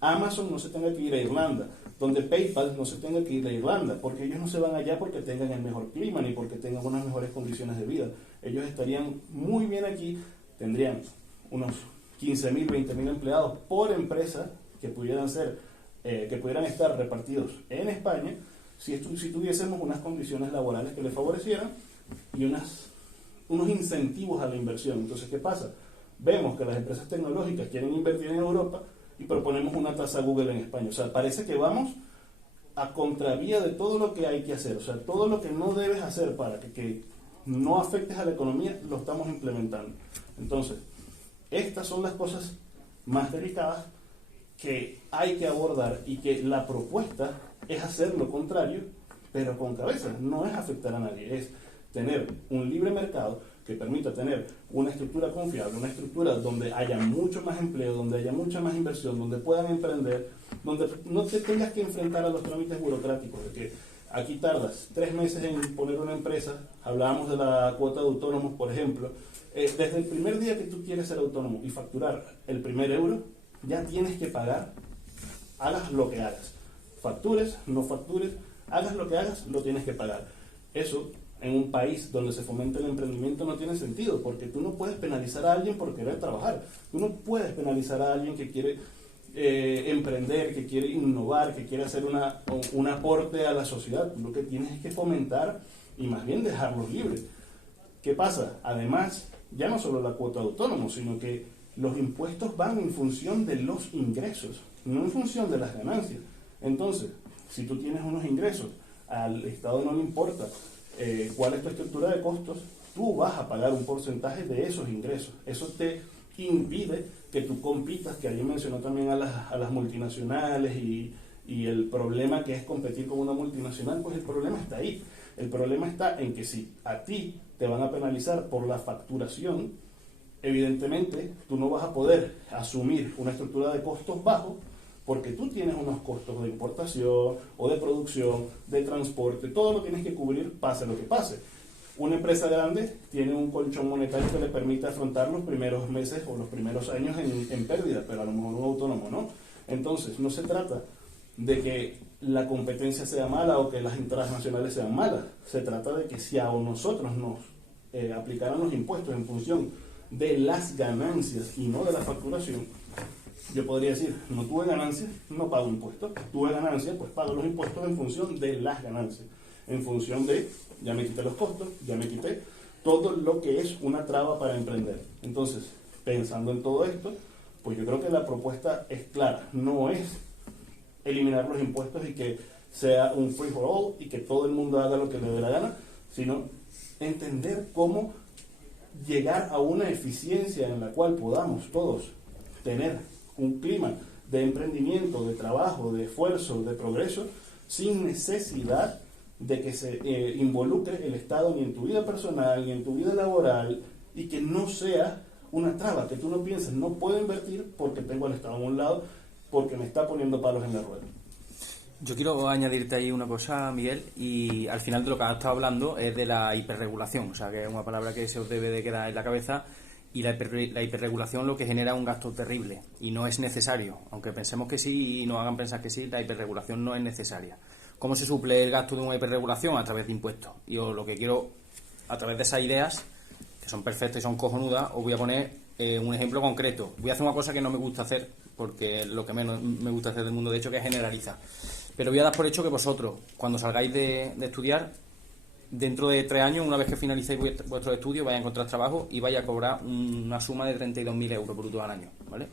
Amazon no se tenga que ir a Irlanda, donde PayPal no se tenga que ir a Irlanda, porque ellos no se van allá porque tengan el mejor clima ni porque tengan unas mejores condiciones de vida. Ellos estarían muy bien aquí, tendrían unos 15.000, 20.000 empleados por empresa que pudieran estar repartidos en España si tuviésemos unas condiciones laborales que les favorecieran y unos incentivos a la inversión. Entonces, ¿qué pasa? Vemos que las empresas tecnológicas quieren invertir en Europa y proponemos una tasa Google en España. O sea, parece que vamos a contravía de todo lo que hay que hacer. O sea, todo lo que no debes hacer para que no afectes a la economía, lo estamos implementando. Entonces, estas son las cosas más delicadas que hay que abordar, y que la propuesta es hacer lo contrario, pero con cabeza. No es afectar a nadie, es tener un libre mercado que permita tener una estructura confiable, una estructura donde haya mucho más empleo, donde haya mucha más inversión, donde puedan emprender, donde no te tengas que enfrentar a los trámites burocráticos, de que aquí tardas 3 meses en poner una empresa. Hablábamos de la cuota de autónomos, por ejemplo. Desde el primer día que tú quieres ser autónomo y facturar el primer euro, ya tienes que pagar, hagas lo que hagas. Factures, no factures, hagas lo que hagas, lo tienes que pagar. Eso, en un país donde se fomenta el emprendimiento, no tiene sentido, porque tú no puedes penalizar a alguien por querer trabajar. Tú no puedes penalizar a alguien que quiere emprender, que quiere innovar, que quiere hacer un aporte a la sociedad. Lo que tienes es que fomentar y más bien dejarlos libres. ¿Qué pasa? Además, ya no solo la cuota de autónomo, sino que los impuestos van en función de los ingresos, no en función de las ganancias. Entonces, si tú tienes unos ingresos, al Estado no le importa cuál es tu estructura de costos, tú vas a pagar un porcentaje de esos ingresos. Eso te impide que tú compitas, que alguien mencionó también a las multinacionales y el problema que es competir con una multinacional. Pues el problema está ahí. El problema está en que si a ti te van a penalizar por la facturación, evidentemente tú no vas a poder asumir una estructura de costos bajos, porque tú tienes unos costos de importación o de producción, de transporte, todo lo tienes que cubrir, pase lo que pase. Una empresa grande tiene un colchón monetario que le permite afrontar los primeros meses o los primeros años en pérdida, pero a lo mejor un autónomo no. Entonces, no se trata de que la competencia sea mala o que las transnacionales sean malas. Se trata de que si a nosotros nos aplicaran los impuestos en función de las ganancias y no de la facturación, yo podría decir, no tuve ganancias, no pago impuestos. Tuve ganancias, pues pago los impuestos en función de las ganancias. En función de, ya me quité los costos, ya me quité todo lo que es una traba para emprender. Entonces, pensando en todo esto, pues yo creo que la propuesta es clara. No es eliminar los impuestos y que sea un free for all y que todo el mundo haga lo que le dé la gana, sino entender cómo llegar a una eficiencia en la cual podamos todos tener un clima de emprendimiento, de trabajo, de esfuerzo, de progreso, sin necesidad de que se involucre el Estado ni en tu vida personal, ni en tu vida laboral, y que no sea una traba, que tú no pienses, no puedo invertir porque tengo al Estado a un lado, porque me está poniendo palos en la rueda. Yo quiero añadirte ahí una cosa, Miguel, y al final de lo que has estado hablando es de la hiperregulación, o sea, que es una palabra que se os debe de quedar en la cabeza, y la hiperregulación lo que genera es un gasto terrible, y no es necesario, aunque pensemos que sí y nos hagan pensar que sí, la hiperregulación no es necesaria. ¿Cómo se suple el gasto de una hiperregulación? A través de impuestos. Y yo lo que quiero, a través de esas ideas, que son perfectas y son cojonudas, os voy a poner un ejemplo concreto. Voy a hacer una cosa que no me gusta hacer, porque es lo que menos me gusta hacer del mundo, de hecho, que es generalizar. Pero voy a dar por hecho que vosotros, cuando salgáis de estudiar, dentro de 3 años, una vez que finalicéis vuestros estudios, vais a encontrar trabajo y vais a cobrar una suma de 32.000 euros brutos al año, ¿vale?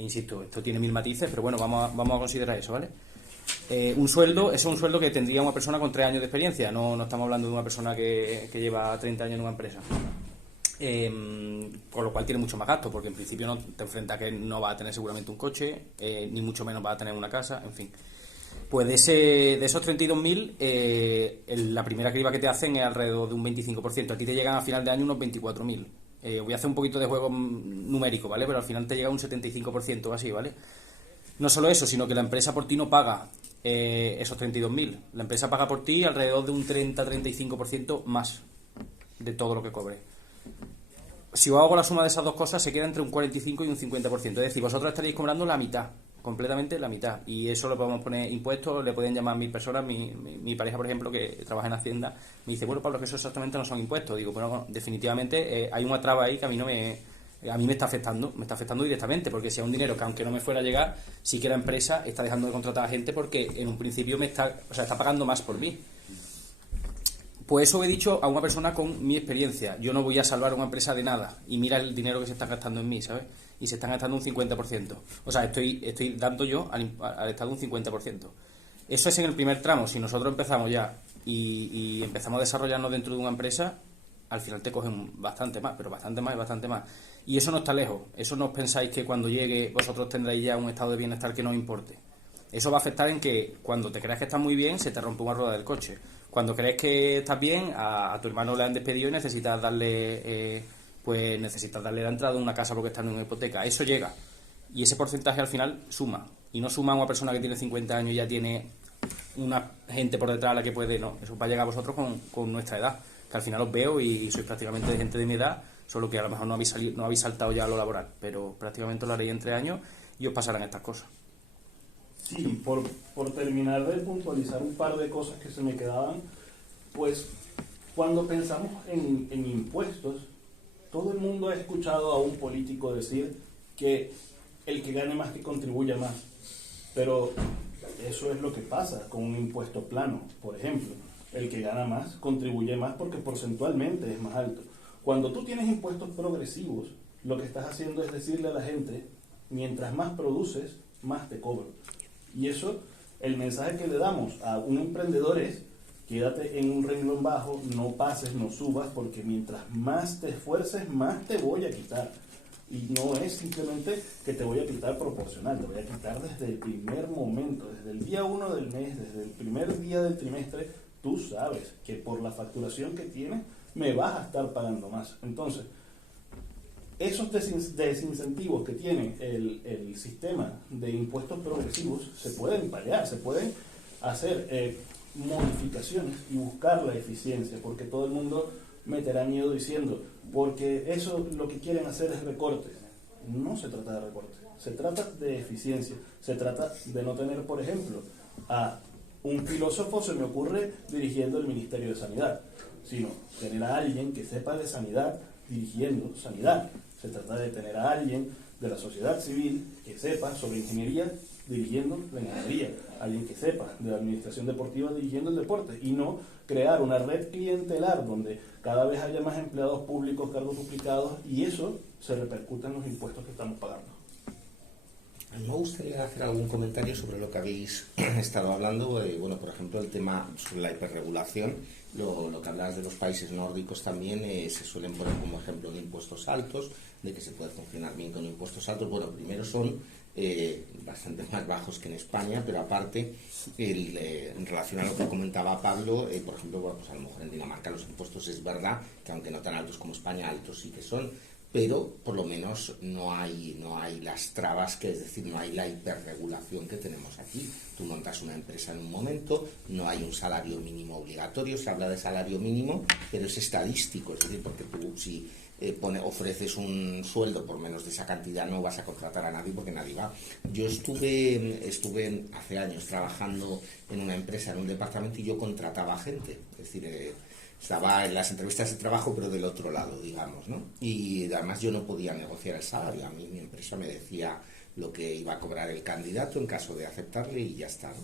Insisto, esto tiene 1000 matices, pero bueno, vamos a considerar eso, ¿vale? Un sueldo, eso es un sueldo que tendría una persona con 3 años de experiencia, no estamos hablando de una persona que lleva 30 años en una empresa. Con lo cual tiene mucho más gasto, porque en principio no te enfrentas a que no va a tener seguramente un coche, ni mucho menos va a tener una casa, en fin. Pues de esos 32.000, la primera criba que te hacen es alrededor de un 25%. A ti te llegan a final de año unos 24.000. Voy a hacer un poquito de juego numérico, ¿vale? Pero al final te llega un 75% o así, ¿vale? No solo eso, sino que la empresa por ti no paga esos 32.000. La empresa paga por ti alrededor de un 30-35% más de todo lo que cobre. Si os hago la suma de esas dos cosas, se queda entre un 45 y un 50%. Es decir, vosotros estaréis cobrando la mitad, completamente la mitad. Y eso lo podemos poner impuestos, le pueden llamar 1000 personas. Mi pareja, por ejemplo, que trabaja en Hacienda, me dice, bueno, Pablo, que eso exactamente no son impuestos. Digo, bueno, definitivamente hay una traba ahí que a mí me está afectando directamente, porque si es un dinero que aunque no me fuera a llegar, sí que la empresa está dejando de contratar a gente porque en un principio está pagando más por mí. Pues eso he dicho a una persona con mi experiencia. Yo no voy a salvar una empresa de nada. Y mira el dinero que se está gastando en mí, ¿sabes? Y se están gastando un 50%. O sea, estoy dando yo al Estado un 50%. Eso es en el primer tramo. Si nosotros empezamos ya y empezamos a desarrollarnos dentro de una empresa, al final te cogen bastante más, pero bastante más y bastante más. Y eso no está lejos. Eso no os pensáis que cuando llegue vosotros tendréis ya un estado de bienestar que no os importe. Eso va a afectar en que cuando te creas que estás muy bien, se te rompe una rueda del coche. Cuando crees que estás bien, a tu hermano le han despedido y necesitas darle la entrada de una casa porque está en una hipoteca. Eso llega. Y ese porcentaje al final suma. Y no suma a una persona que tiene 50 años y ya tiene una gente por detrás a la que puede... No, eso va a llegar a vosotros con nuestra edad. Que al final os veo y sois prácticamente de gente de mi edad, solo que a lo mejor no habéis saltado ya a lo laboral. Pero prácticamente lo haréis en 3 años y os pasarán estas cosas. Sí, por terminar de puntualizar un par de cosas que se me quedaban, pues cuando pensamos en impuestos, todo el mundo ha escuchado a un político decir que el que gane más que contribuya más, pero eso es lo que pasa con un impuesto plano, por ejemplo. El que gana más contribuye más porque porcentualmente es más alto. Cuando tú tienes impuestos progresivos, lo que estás haciendo es decirle a la gente, mientras más produces, más te cobro. Y eso, el mensaje que le damos a un emprendedor es, quédate en un renglón bajo, no pases, no subas, porque mientras más te esfuerces, más te voy a quitar. Y no es simplemente que te voy a quitar proporcional, te voy a quitar desde el primer momento, desde el día 1 del mes, desde el primer día del trimestre. Tú sabes que por la facturación que tienes, me vas a estar pagando más. Entonces, esos desincentivos que tiene el sistema de impuestos progresivos se pueden paliar, se pueden hacer modificaciones y buscar la eficiencia, porque todo el mundo meterá miedo diciendo, porque eso lo que quieren hacer es recorte. No se trata de recorte, se trata de eficiencia, se trata de no tener, por ejemplo, a un filósofo, se me ocurre, dirigiendo el Ministerio de Sanidad, sino tener a alguien que sepa de sanidad dirigiendo sanidad. Se trata de tener a alguien de la sociedad civil que sepa sobre ingeniería dirigiendo la ingeniería, alguien que sepa de la administración deportiva dirigiendo el deporte, y no crear una red clientelar donde cada vez haya más empleados públicos, cargos duplicados, y eso se repercute en los impuestos que estamos pagando. Me gustaría hacer algún comentario sobre lo que habéis estado hablando. Bueno, por ejemplo, el tema sobre la hiperregulación, lo que hablas de los países nórdicos también, se suelen poner como ejemplo de impuestos altos, de que se puede funcionar bien con impuestos altos. Bueno, primero son bastante más bajos que en España, pero aparte, en relación a lo que comentaba Pablo, por ejemplo, bueno, pues a lo mejor en Dinamarca los impuestos es verdad que aunque no tan altos como España, altos sí que son, pero por lo menos no hay las trabas, que es decir, no hay la hiperregulación que tenemos aquí. Tú montas una empresa en un momento, no hay un salario mínimo obligatorio, se habla de salario mínimo, pero es estadístico, es decir, porque tú si ofreces un sueldo por menos de esa cantidad no vas a contratar a nadie porque nadie va. Yo estuve hace años trabajando en una empresa, en un departamento, y yo contrataba gente, es decir, estaba en las entrevistas de trabajo, pero del otro lado, digamos, ¿no? Y además yo no podía negociar el salario. A mí mi empresa me decía lo que iba a cobrar el candidato en caso de aceptarle y ya está, ¿no?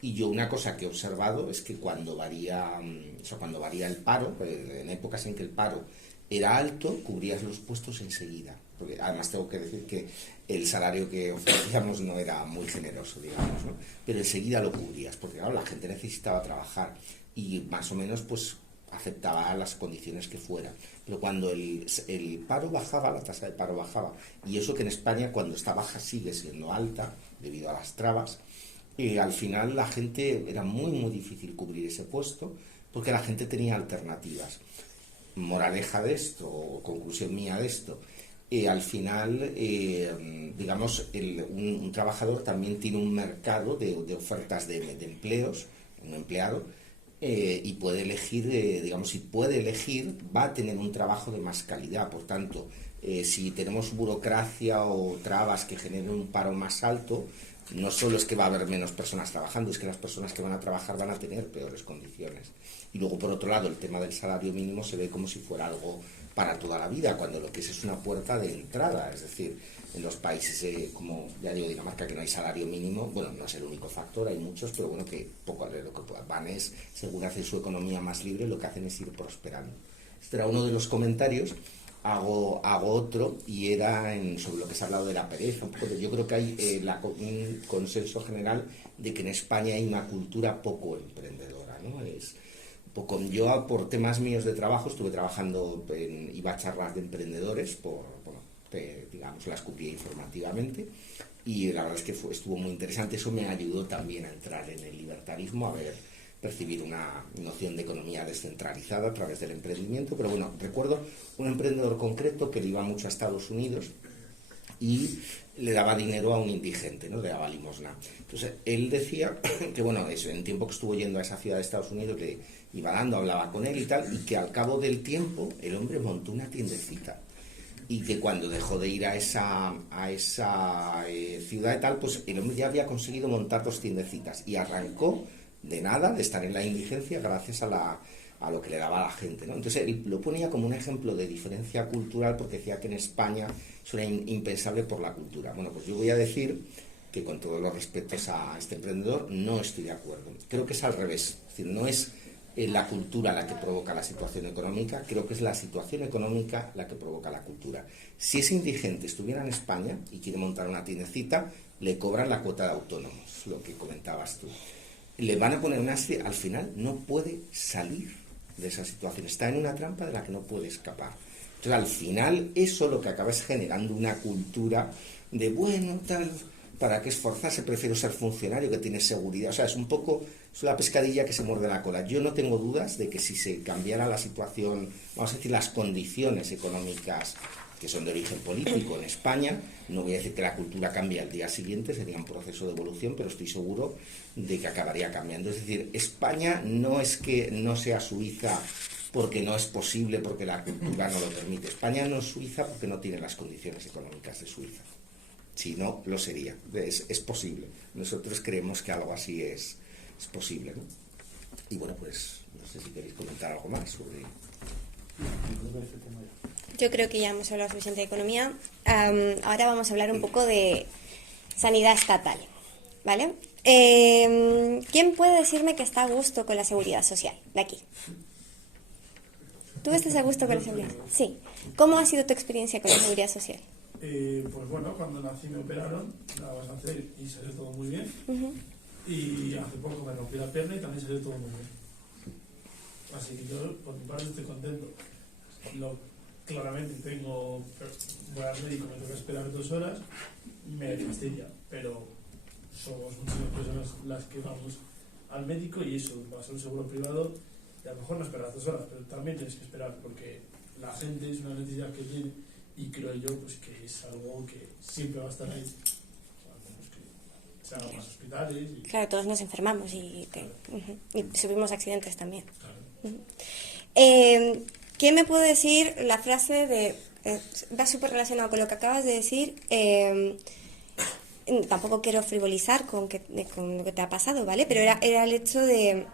Y yo una cosa que he observado es que cuando varía el paro, en épocas en que el paro era alto, cubrías los puestos enseguida. Porque además tengo que decir que el salario que ofrecíamos no era muy generoso, digamos, ¿no? Pero enseguida lo cubrías, porque claro, la gente necesitaba trabajar y más o menos pues aceptaba las condiciones que fuera. Pero cuando el paro bajaba, la tasa de paro bajaba, y eso que en España cuando está baja sigue siendo alta debido a las trabas, al final la gente era muy muy difícil cubrir ese puesto porque la gente tenía alternativas. Moraleja de esto, o conclusión mía de esto, al final, digamos, un trabajador también tiene un mercado de ofertas de empleos, un empleado, y puede elegir, digamos, si puede elegir, va a tener un trabajo de más calidad. Por tanto, si tenemos burocracia o trabas que generen un paro más alto, no solo es que va a haber menos personas trabajando, es que las personas que van a trabajar van a tener peores condiciones. Y luego, por otro lado, el tema del salario mínimo se ve como si fuera algo para toda la vida, cuando lo que es una puerta de entrada. Es decir, en los países como, ya digo, Dinamarca, que no hay salario mínimo, bueno, no es el único factor, hay muchos, pero bueno, que poco de lo que van es, según hacen su economía más libre, lo que hacen es ir prosperando. Este era uno de los comentarios. Hago otro, y era sobre lo que se ha hablado de la pereza. Yo creo que hay un consenso general de que en España hay una cultura poco emprendedora, ¿no? Yo, por temas míos de trabajo, estuve trabajando, iba a charlas de emprendedores, digamos, las cubría informativamente, y la verdad es que estuvo muy interesante. Eso me ayudó también a entrar en el libertarismo, a percibir una noción de economía descentralizada a través del emprendimiento. Pero bueno, recuerdo un emprendedor concreto que le iba mucho a Estados Unidos y le daba dinero a un indigente, ¿no? Le daba limosna. Entonces, él decía que, bueno, en el tiempo que estuvo yendo a esa ciudad de Estados Unidos, le iba dando, hablaba con él y tal, y que al cabo del tiempo el hombre montó una tiendecita. Y que cuando dejó de ir a esa ciudad y tal, pues el hombre ya había conseguido montar 2 tiendecitas y arrancó de nada, de estar en la indigencia, gracias a lo que le daba a la gente, ¿no? Entonces él lo ponía como un ejemplo de diferencia cultural, porque decía que en España eso era impensable por la cultura. Bueno, pues yo voy a decir que, con todos los respetos a este emprendedor, no estoy de acuerdo. Creo que es al revés. Es decir, no es la cultura la que provoca la situación económica, creo que es la situación económica la que provoca la cultura. Si ese indigente estuviera en España y quiere montar una tiendecita, le cobran la cuota de autónomos, lo que comentabas tú. Le van a poner al final no puede salir de esa situación, está en una trampa de la que no puede escapar. Entonces, al final, eso lo que acaba es generando una cultura de, bueno, tal, ¿para qué esforzarse? Prefiero ser funcionario, que tiene seguridad. O sea, es una pescadilla que se muerde la cola. Yo no tengo dudas de que si se cambiara la situación, vamos a decir, las condiciones económicas que son de origen político en España. No voy a decir que la cultura cambie al día siguiente, sería un proceso de evolución, pero estoy seguro de que acabaría cambiando. Es decir, España no es que no sea Suiza porque no es posible, porque la cultura no lo permite. España no es Suiza porque no tiene las condiciones económicas de Suiza. Si no, lo sería. Es posible. Nosotros creemos que algo así es posible, ¿no? Y bueno, pues no sé si queréis comentar algo más sobre... Yo creo que ya hemos hablado suficiente de economía. Ahora vamos a hablar un poco de sanidad estatal, ¿vale? ¿Quién puede decirme que está a gusto con la seguridad social de aquí? ¿Tú estás a gusto con la seguridad? Sí. ¿Cómo ha sido tu experiencia con la seguridad social? Pues bueno, cuando nací me operaron, la vas a hacer y salió todo muy bien. Y hace poco me rompí la pierna y también salió todo muy bien. Así que yo, por mi parte, estoy contento. Claramente voy al médico, me tengo que esperar 2 horas, me fastidia, pero somos muchas personas las que vamos al médico y eso, vas a un seguro privado y a lo mejor no esperas 2 horas, pero también tienes que esperar porque la gente es una necesidad que tiene y creo yo pues que es algo que siempre va a estar ahí. Se hagan más hospitales. Claro, todos nos enfermamos y sufrimos accidentes también. Claro. ¿Qué me puedo decir? La frase de... va súper relacionado con lo que acabas de decir. Tampoco quiero frivolizar con lo que te ha pasado, ¿vale? Pero era el hecho de...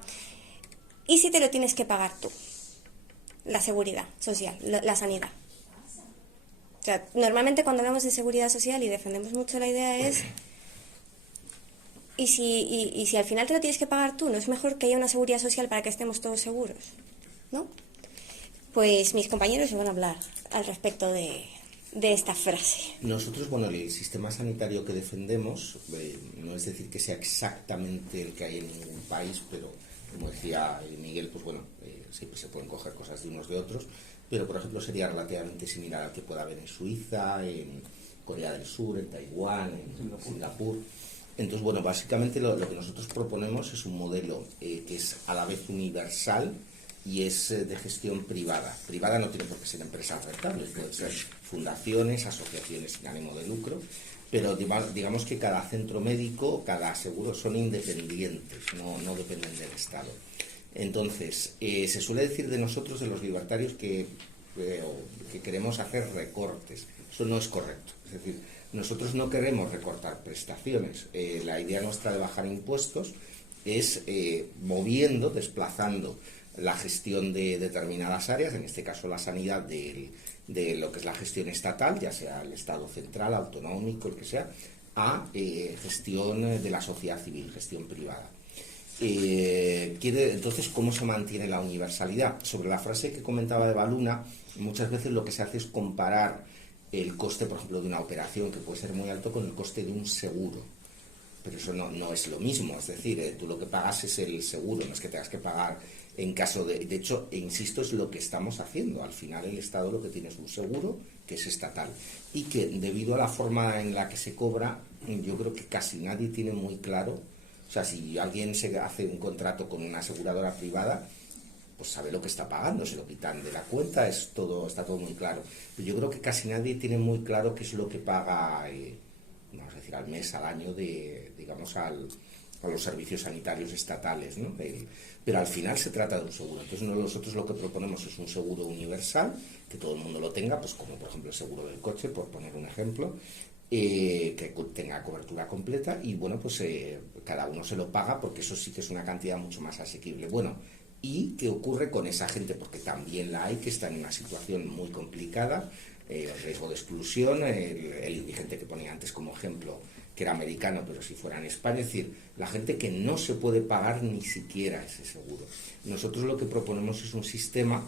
¿Y si te lo tienes que pagar tú? La seguridad social, la sanidad. O sea, normalmente cuando hablamos de seguridad social y defendemos mucho la idea es... ¿Y si al final te lo tienes que pagar tú? ¿No es mejor que haya una seguridad social para que estemos todos seguros? ¿No? Pues mis compañeros me van a hablar al respecto de esta frase. Nosotros, bueno, el sistema sanitario que defendemos, no es decir que sea exactamente el que hay en ningún país, pero como decía Miguel, pues bueno, siempre se pueden coger cosas de unos de otros, pero por ejemplo sería relativamente similar al que pueda haber en Suiza, en Corea del Sur, en Taiwán, en Singapur. Entonces, bueno, básicamente lo que nosotros proponemos es un modelo que es a la vez universal y es de gestión privada. Privada no tiene por qué ser empresas rentables, pueden ser fundaciones, asociaciones sin ánimo de lucro, pero digamos que cada centro médico, cada seguro son independientes, no dependen del Estado. Entonces, se suele decir de nosotros, de los libertarios, que queremos hacer recortes. Eso no es correcto. Es decir, nosotros no queremos recortar prestaciones. La idea nuestra de bajar impuestos es moviendo, desplazando la gestión de determinadas áreas, en este caso la sanidad de lo que es la gestión estatal, ya sea el Estado central, autonómico, el que sea, a gestión de la sociedad civil, gestión privada. Entonces, ¿cómo se mantiene la universalidad? Sobre la frase que comentaba de Baluna, muchas veces lo que se hace es comparar el coste, por ejemplo, de una operación, que puede ser muy alto, con el coste de un seguro. Pero eso no es lo mismo, es decir, tú lo que pagas es el seguro, no es que tengas que pagar en caso de... De hecho, insisto, es lo que estamos haciendo. Al final el Estado lo que tiene es un seguro, que es estatal, y que debido a la forma en la que se cobra, yo creo que casi nadie tiene muy claro. O sea, si alguien se hace un contrato con una aseguradora privada, pues sabe lo que está pagando, se lo quitan de la cuenta, está todo muy claro. Pero yo creo que casi nadie tiene muy claro qué es lo que paga, vamos a decir, al mes, al año, digamos, a los servicios sanitarios estatales, ¿no? Pero al final se trata de un seguro. Entonces nosotros lo que proponemos es un seguro universal, que todo el mundo lo tenga, pues como por ejemplo el seguro del coche, por poner un ejemplo, que tenga cobertura completa y bueno, pues cada uno se lo paga porque eso sí que es una cantidad mucho más asequible. Bueno, ¿y qué ocurre con esa gente? Porque también la hay, que está en una situación muy complicada, el riesgo de exclusión, el indigente que ponía antes como ejemplo, que era americano, pero si fuera en España, es decir, la gente que no se puede pagar ni siquiera ese seguro. Nosotros lo que proponemos es un sistema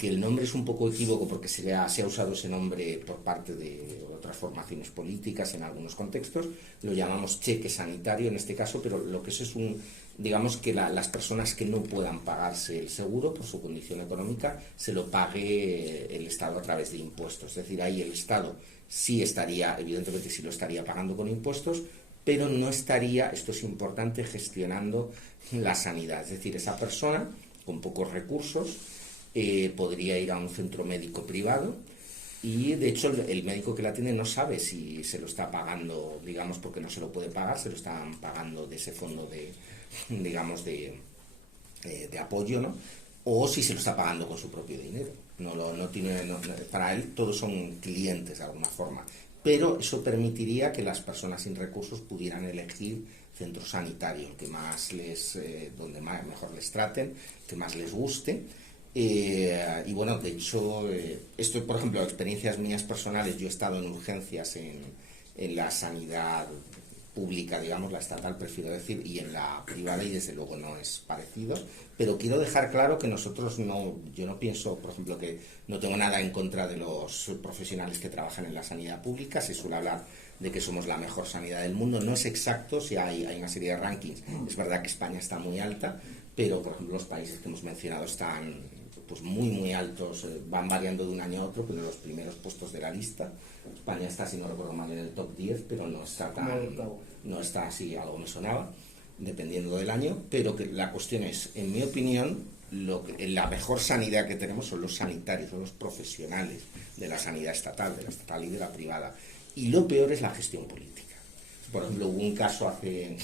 que el nombre es un poco equívoco porque se ha usado ese nombre por parte de otras formaciones políticas en algunos contextos, lo llamamos cheque sanitario en este caso, pero lo que es digamos que las personas que no puedan pagarse el seguro por su condición económica, se lo pague el Estado a través de impuestos. Es decir, ahí el Estado sí estaría, evidentemente sí lo estaría pagando con impuestos, pero no estaría, esto es importante, gestionando la sanidad. Es decir, esa persona con pocos recursos podría ir a un centro médico privado y de hecho el médico que la tiene no sabe si se lo está pagando, digamos, porque no se lo puede pagar, se lo están pagando de ese fondo de, digamos, de apoyo, ¿no? O si se lo está pagando con su propio dinero. Para él todos son clientes de alguna forma, pero eso permitiría que las personas sin recursos pudieran elegir centro sanitario, el que más donde mejor les traten, que más les guste. Y bueno, de hecho, esto, por ejemplo, experiencias mías personales, yo he estado en urgencias en la sanidad pública, digamos, la estatal, prefiero decir, y en la privada, y desde luego no es parecido, pero quiero dejar claro que nosotros yo no pienso, por ejemplo, que no tengo nada en contra de los profesionales que trabajan en la sanidad pública. Se suele hablar de que somos la mejor sanidad del mundo, no es exacto, si hay una serie de rankings, es verdad que España está muy alta, pero por ejemplo los países que hemos mencionado están pues muy altos, van variando de un año a otro, pero en los primeros puestos de la lista. España está, si no recuerdo mal, en el top 10, pero no está así, algo me sonaba, dependiendo del año. Pero que la cuestión es, en mi opinión, la mejor sanidad que tenemos son los sanitarios, son los profesionales de la sanidad estatal, de la estatal y de la privada. Y lo peor es la gestión política. Por ejemplo, hubo un caso hace,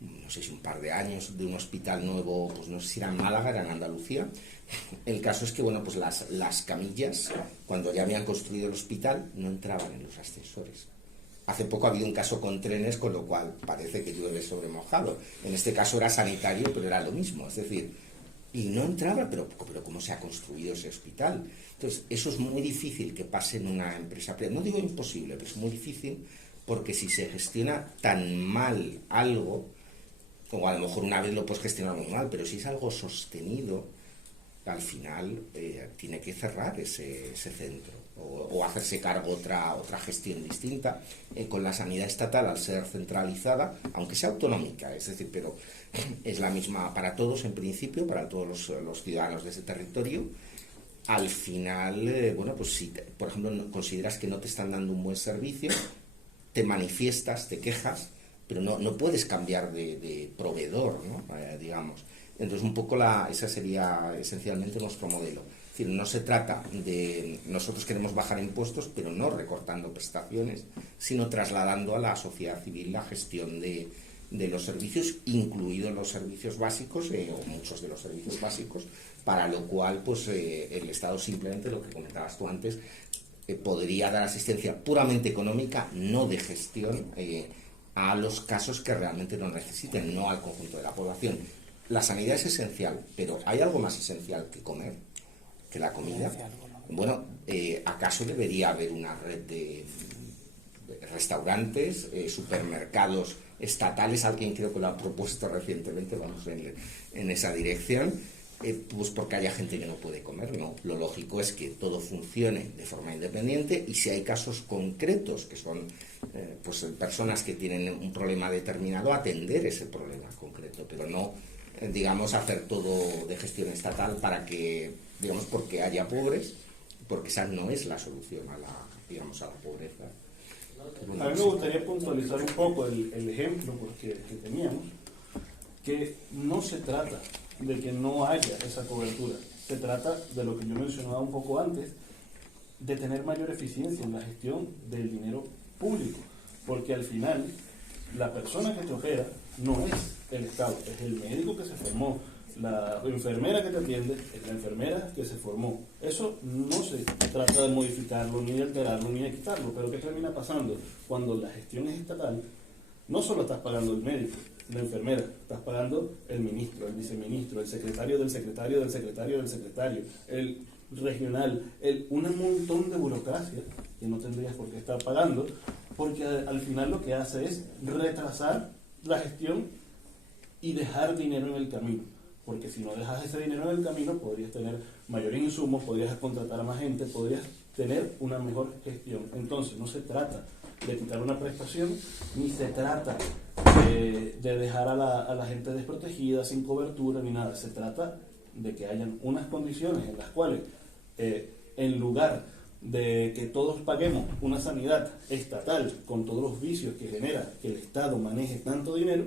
no sé si un par de años, de un hospital nuevo, pues no sé si era en Málaga, era en Andalucía. El caso es que, bueno, pues las camillas, cuando ya habían construido el hospital, no entraban en los ascensores. Hace poco ha habido un caso con trenes, con lo cual parece que llueve sobre mojado. En este caso era sanitario, pero era lo mismo. Es decir, y no entraba, pero ¿cómo se ha construido ese hospital? Entonces, eso es muy difícil que pase en una empresa privada. No digo imposible, pero es muy difícil, porque si se gestiona tan mal algo, o a lo mejor una vez lo puedes gestionar muy mal, pero si es algo sostenido, al final tiene que cerrar ese centro o hacerse cargo otra gestión distinta. Con la sanidad estatal, al ser centralizada, aunque sea autonómica, es decir, pero es la misma para todos en principio, para todos los ciudadanos de ese territorio. Al final, bueno, pues si, por ejemplo, consideras que no te están dando un buen servicio, te manifiestas, te quejas, pero no puedes cambiar de proveedor, ¿no? Digamos. Entonces, un poco ese sería esencialmente nuestro modelo. Es decir, no se trata de... Nosotros queremos bajar impuestos, pero no recortando prestaciones, sino trasladando a la sociedad civil la gestión de los servicios, incluidos los servicios básicos, o muchos de los servicios básicos, para lo cual pues el Estado simplemente, lo que comentabas tú antes, podría dar asistencia puramente económica, no de gestión, a los casos que realmente lo necesiten, no al conjunto de la población. La sanidad es esencial, pero ¿hay algo más esencial que comer, que la comida? Bueno, ¿acaso debería haber una red de restaurantes, supermercados estatales? Alguien creo que lo ha propuesto recientemente, vamos en esa dirección, pues porque haya gente que no puede comer, ¿no? Lo lógico es que todo funcione de forma independiente, y si hay casos concretos que son pues personas que tienen un problema determinado, atender ese problema concreto, pero no, digamos, hacer todo de gestión estatal para que, digamos, porque haya pobres, porque esa no es la solución a la pobreza. A mí me gustaría puntualizar un poco el ejemplo que teníamos, que no se trata de que no haya esa cobertura, se trata de lo que yo mencionaba un poco antes, de tener mayor eficiencia en la gestión del dinero público, porque al final la persona que te opera no es el Estado, es el médico que se formó, la enfermera que te atiende es la enfermera que se formó. Eso no se trata de modificarlo, ni de alterarlo, ni de quitarlo, pero ¿qué termina pasando? Cuando la gestión es estatal, no solo estás pagando el médico, la enfermera, estás pagando el ministro, el viceministro, el secretario del secretario del secretario del secretario, el regional, un montón de burocracia que no tendrías por qué estar pagando, porque al final lo que hace es retrasar la gestión y dejar dinero en el camino. Porque si no dejas ese dinero en el camino, podrías tener mayores insumos, podrías contratar a más gente, podrías tener una mejor gestión. Entonces, no se trata de quitar una prestación, ni se trata de dejar a la gente desprotegida, sin cobertura, ni nada. Se trata de que hayan unas condiciones en las cuales, en lugar de que todos paguemos una sanidad estatal con todos los vicios que genera que el Estado maneje tanto dinero,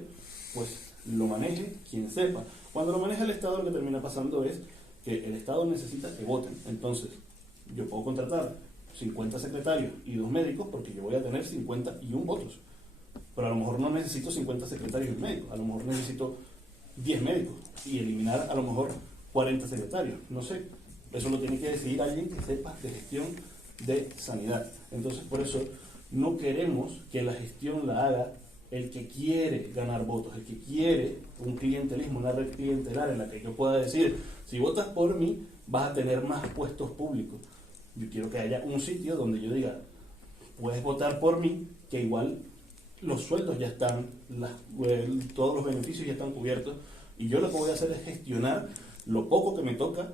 pues lo maneje quien sepa. Cuando lo maneja el Estado, lo que termina pasando es que el Estado necesita que voten. Entonces, yo puedo contratar 50 secretarios y 2 médicos porque yo voy a tener 51 votos. Pero a lo mejor no necesito 50 secretarios y un médico, a lo mejor necesito 10 médicos y eliminar a lo mejor 40 secretarios, no sé. Eso lo tiene que decidir alguien que sepa de gestión de sanidad. Entonces, por eso no queremos que la gestión la haga el que quiere ganar votos, el que quiere un clientelismo, una red clientelar en la que yo pueda decir, si votas por mí, vas a tener más puestos públicos. Yo quiero que haya un sitio donde yo diga, puedes votar por mí, que igual los sueldos ya están, todos los beneficios ya están cubiertos, y yo lo que voy a hacer es gestionar lo poco que me toca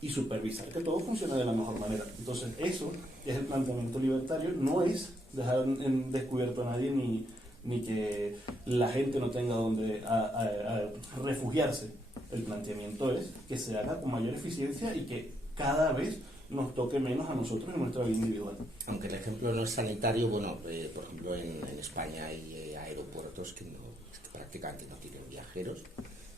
y supervisar que todo funcione de la mejor manera. Entonces, eso es el planteamiento libertario, no es dejar en descubierto a nadie ni que la gente no tenga donde a refugiarse. El planteamiento es que se haga con mayor eficiencia y que cada vez nos toque menos a nosotros en nuestra vida individual. Aunque el ejemplo no es sanitario, bueno, por ejemplo en España hay aeropuertos que prácticamente no tienen viajeros,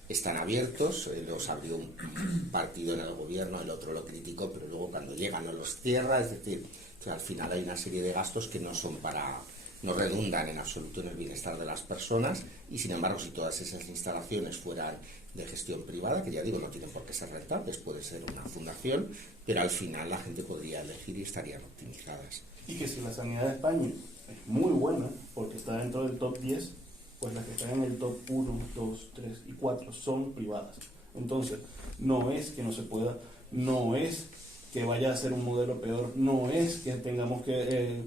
están abiertos, los abrió un partido en el gobierno, el otro lo criticó, pero luego cuando llegan no los cierra, es decir, o sea, al final hay una serie de gastos que no redundan en absoluto en el bienestar de las personas, y sin embargo si todas esas instalaciones fueran de gestión privada, que ya digo, no tienen por qué ser rentables, puede ser una fundación, pero al final la gente podría elegir y estarían optimizadas. Y que si la sanidad de España es muy buena, porque está dentro del top 10, pues las que están en el top 1, 2, 3 y 4 son privadas. Entonces, no es que no se pueda, no es que vaya a ser un modelo peor, no es que tengamos que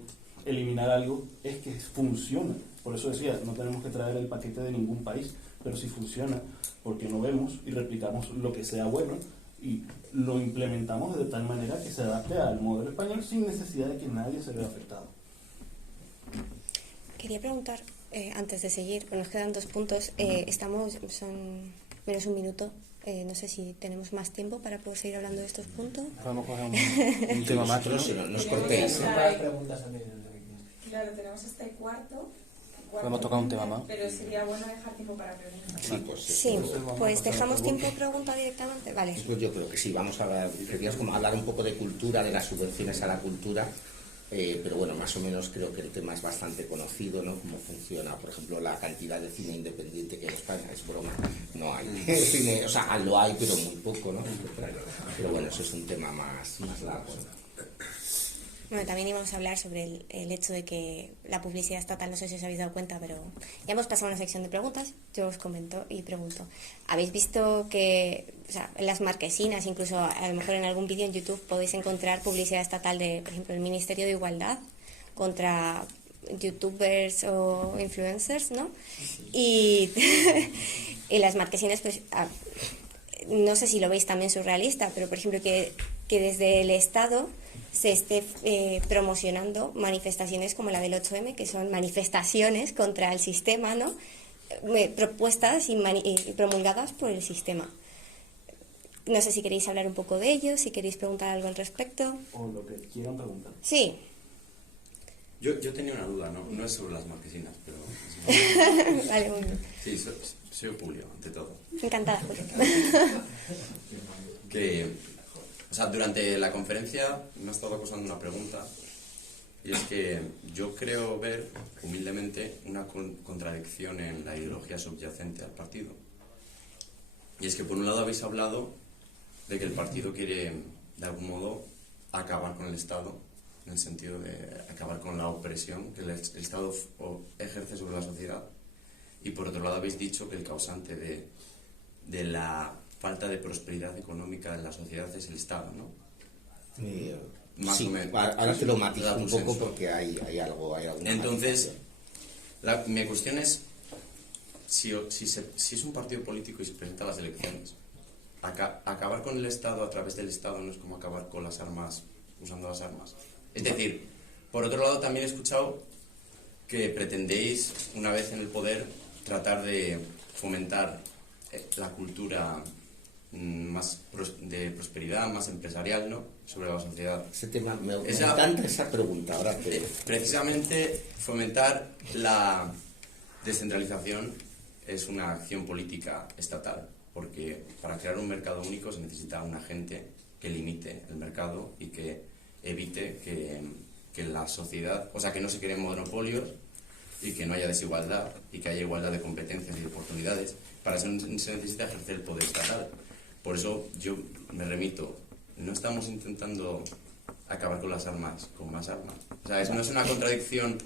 eliminar algo, es que funciona. Por eso decía, no tenemos que traer el paquete de ningún país, pero si funciona, porque no vemos y replicamos lo que sea bueno y lo implementamos de tal manera que se adapte al modelo español sin necesidad de que nadie se vea afectado. Quería preguntar, antes de seguir, nos quedan 2 puntos, son menos un minuto, no sé si tenemos más tiempo para poder seguir hablando de estos puntos. Podemos coger un tema más, ¿no? Nos cortéis. Claro, tenemos hasta el cuarto. Podemos tocar un tema más. Pero sería bueno dejar tiempo para preguntas. Sí, pues dejamos tiempo de pregunta directamente. Vale. Pues yo creo que sí, vamos a hablar, queríamos como hablar un poco de cultura, de las subvenciones a la cultura, pero bueno, más o menos creo que el tema es bastante conocido, ¿no? Cómo funciona, por ejemplo, la cantidad de cine independiente que hay en España, es broma, no hay cine, o sea, lo hay, pero muy poco, ¿no? Pero bueno, eso es un tema más largo. Bueno, también íbamos a hablar sobre el hecho de que la publicidad estatal, no sé si os habéis dado cuenta, pero ya hemos pasado a una sección de preguntas. Yo os comento y pregunto. ¿Habéis visto que, o sea, en las marquesinas, incluso a lo mejor en algún vídeo en YouTube, podéis encontrar publicidad estatal de, por ejemplo, el Ministerio de Igualdad contra youtubers o influencers, ¿no? Y, y las marquesinas, pues, no sé si lo veis también surrealista, pero por ejemplo que desde el Estado se esté promocionando manifestaciones como la del 8M, que son manifestaciones contra el sistema, ¿no? Propuestas y promulgadas por el sistema. No sé si queréis hablar un poco de ello, si queréis preguntar algo al respecto. O lo que quieran preguntar. Sí. Yo tenía una duda, no es sobre las marquesinas, pero... Vale, muy bien. Sí, soy Julio, ante todo. Encantada, Julio. O sea, durante la conferencia me ha estado acosando una pregunta, y es que yo creo ver, humildemente, una contradicción en la ideología subyacente al partido. Y es que, por un lado, habéis hablado de que el partido quiere, de algún modo, acabar con el Estado, en el sentido de acabar con la opresión que el Estado ejerce sobre la sociedad. Y, por otro lado, habéis dicho que el causante de la falta de prosperidad económica en la sociedad es el Estado, ¿no? Más sí, o menos. Ahora te lo matizo un poco porque hay algo. Entonces, mi cuestión es, si es un partido político y se presenta a las elecciones, acabar con el Estado a través del Estado no es como acabar con las armas, usando las armas. Es decir, por otro lado, también he escuchado que pretendéis, una vez en el poder, tratar de fomentar la cultura más de prosperidad, más empresarial, ¿no?, sobre la sociedad. Ese tema, me encanta esa pregunta. Ahora precisamente fomentar la descentralización es una acción política estatal, porque para crear un mercado único se necesita un agente que limite el mercado y que evite que la sociedad, o sea, que no se creen monopolios y que no haya desigualdad y que haya igualdad de competencias y de oportunidades. Para eso se necesita ejercer el poder estatal. Por eso yo me remito, no estamos intentando acabar con las armas, con más armas. O sea, no es una contradicción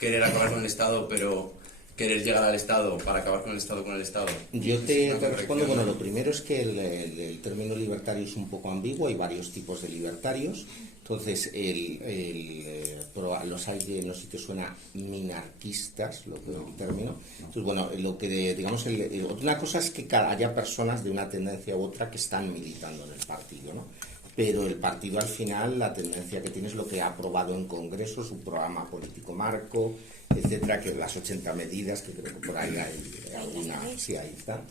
querer acabar con el Estado, pero querer llegar al Estado para acabar con el Estado con el Estado. Yo te respondo, bueno, lo primero es que el término libertario es un poco ambiguo, hay varios tipos de libertarios. Entonces, los hay que, no sé si te suena, minarquistas, el término. Entonces, bueno, lo que digamos, una cosa es que haya personas de una tendencia u otra que están militando en el partido, ¿no? Pero el partido al final, la tendencia que tiene es lo que ha aprobado en Congreso, su programa político marco, etcétera, que las 80 medidas, que creo que por ahí hay alguna, sí, ahí está.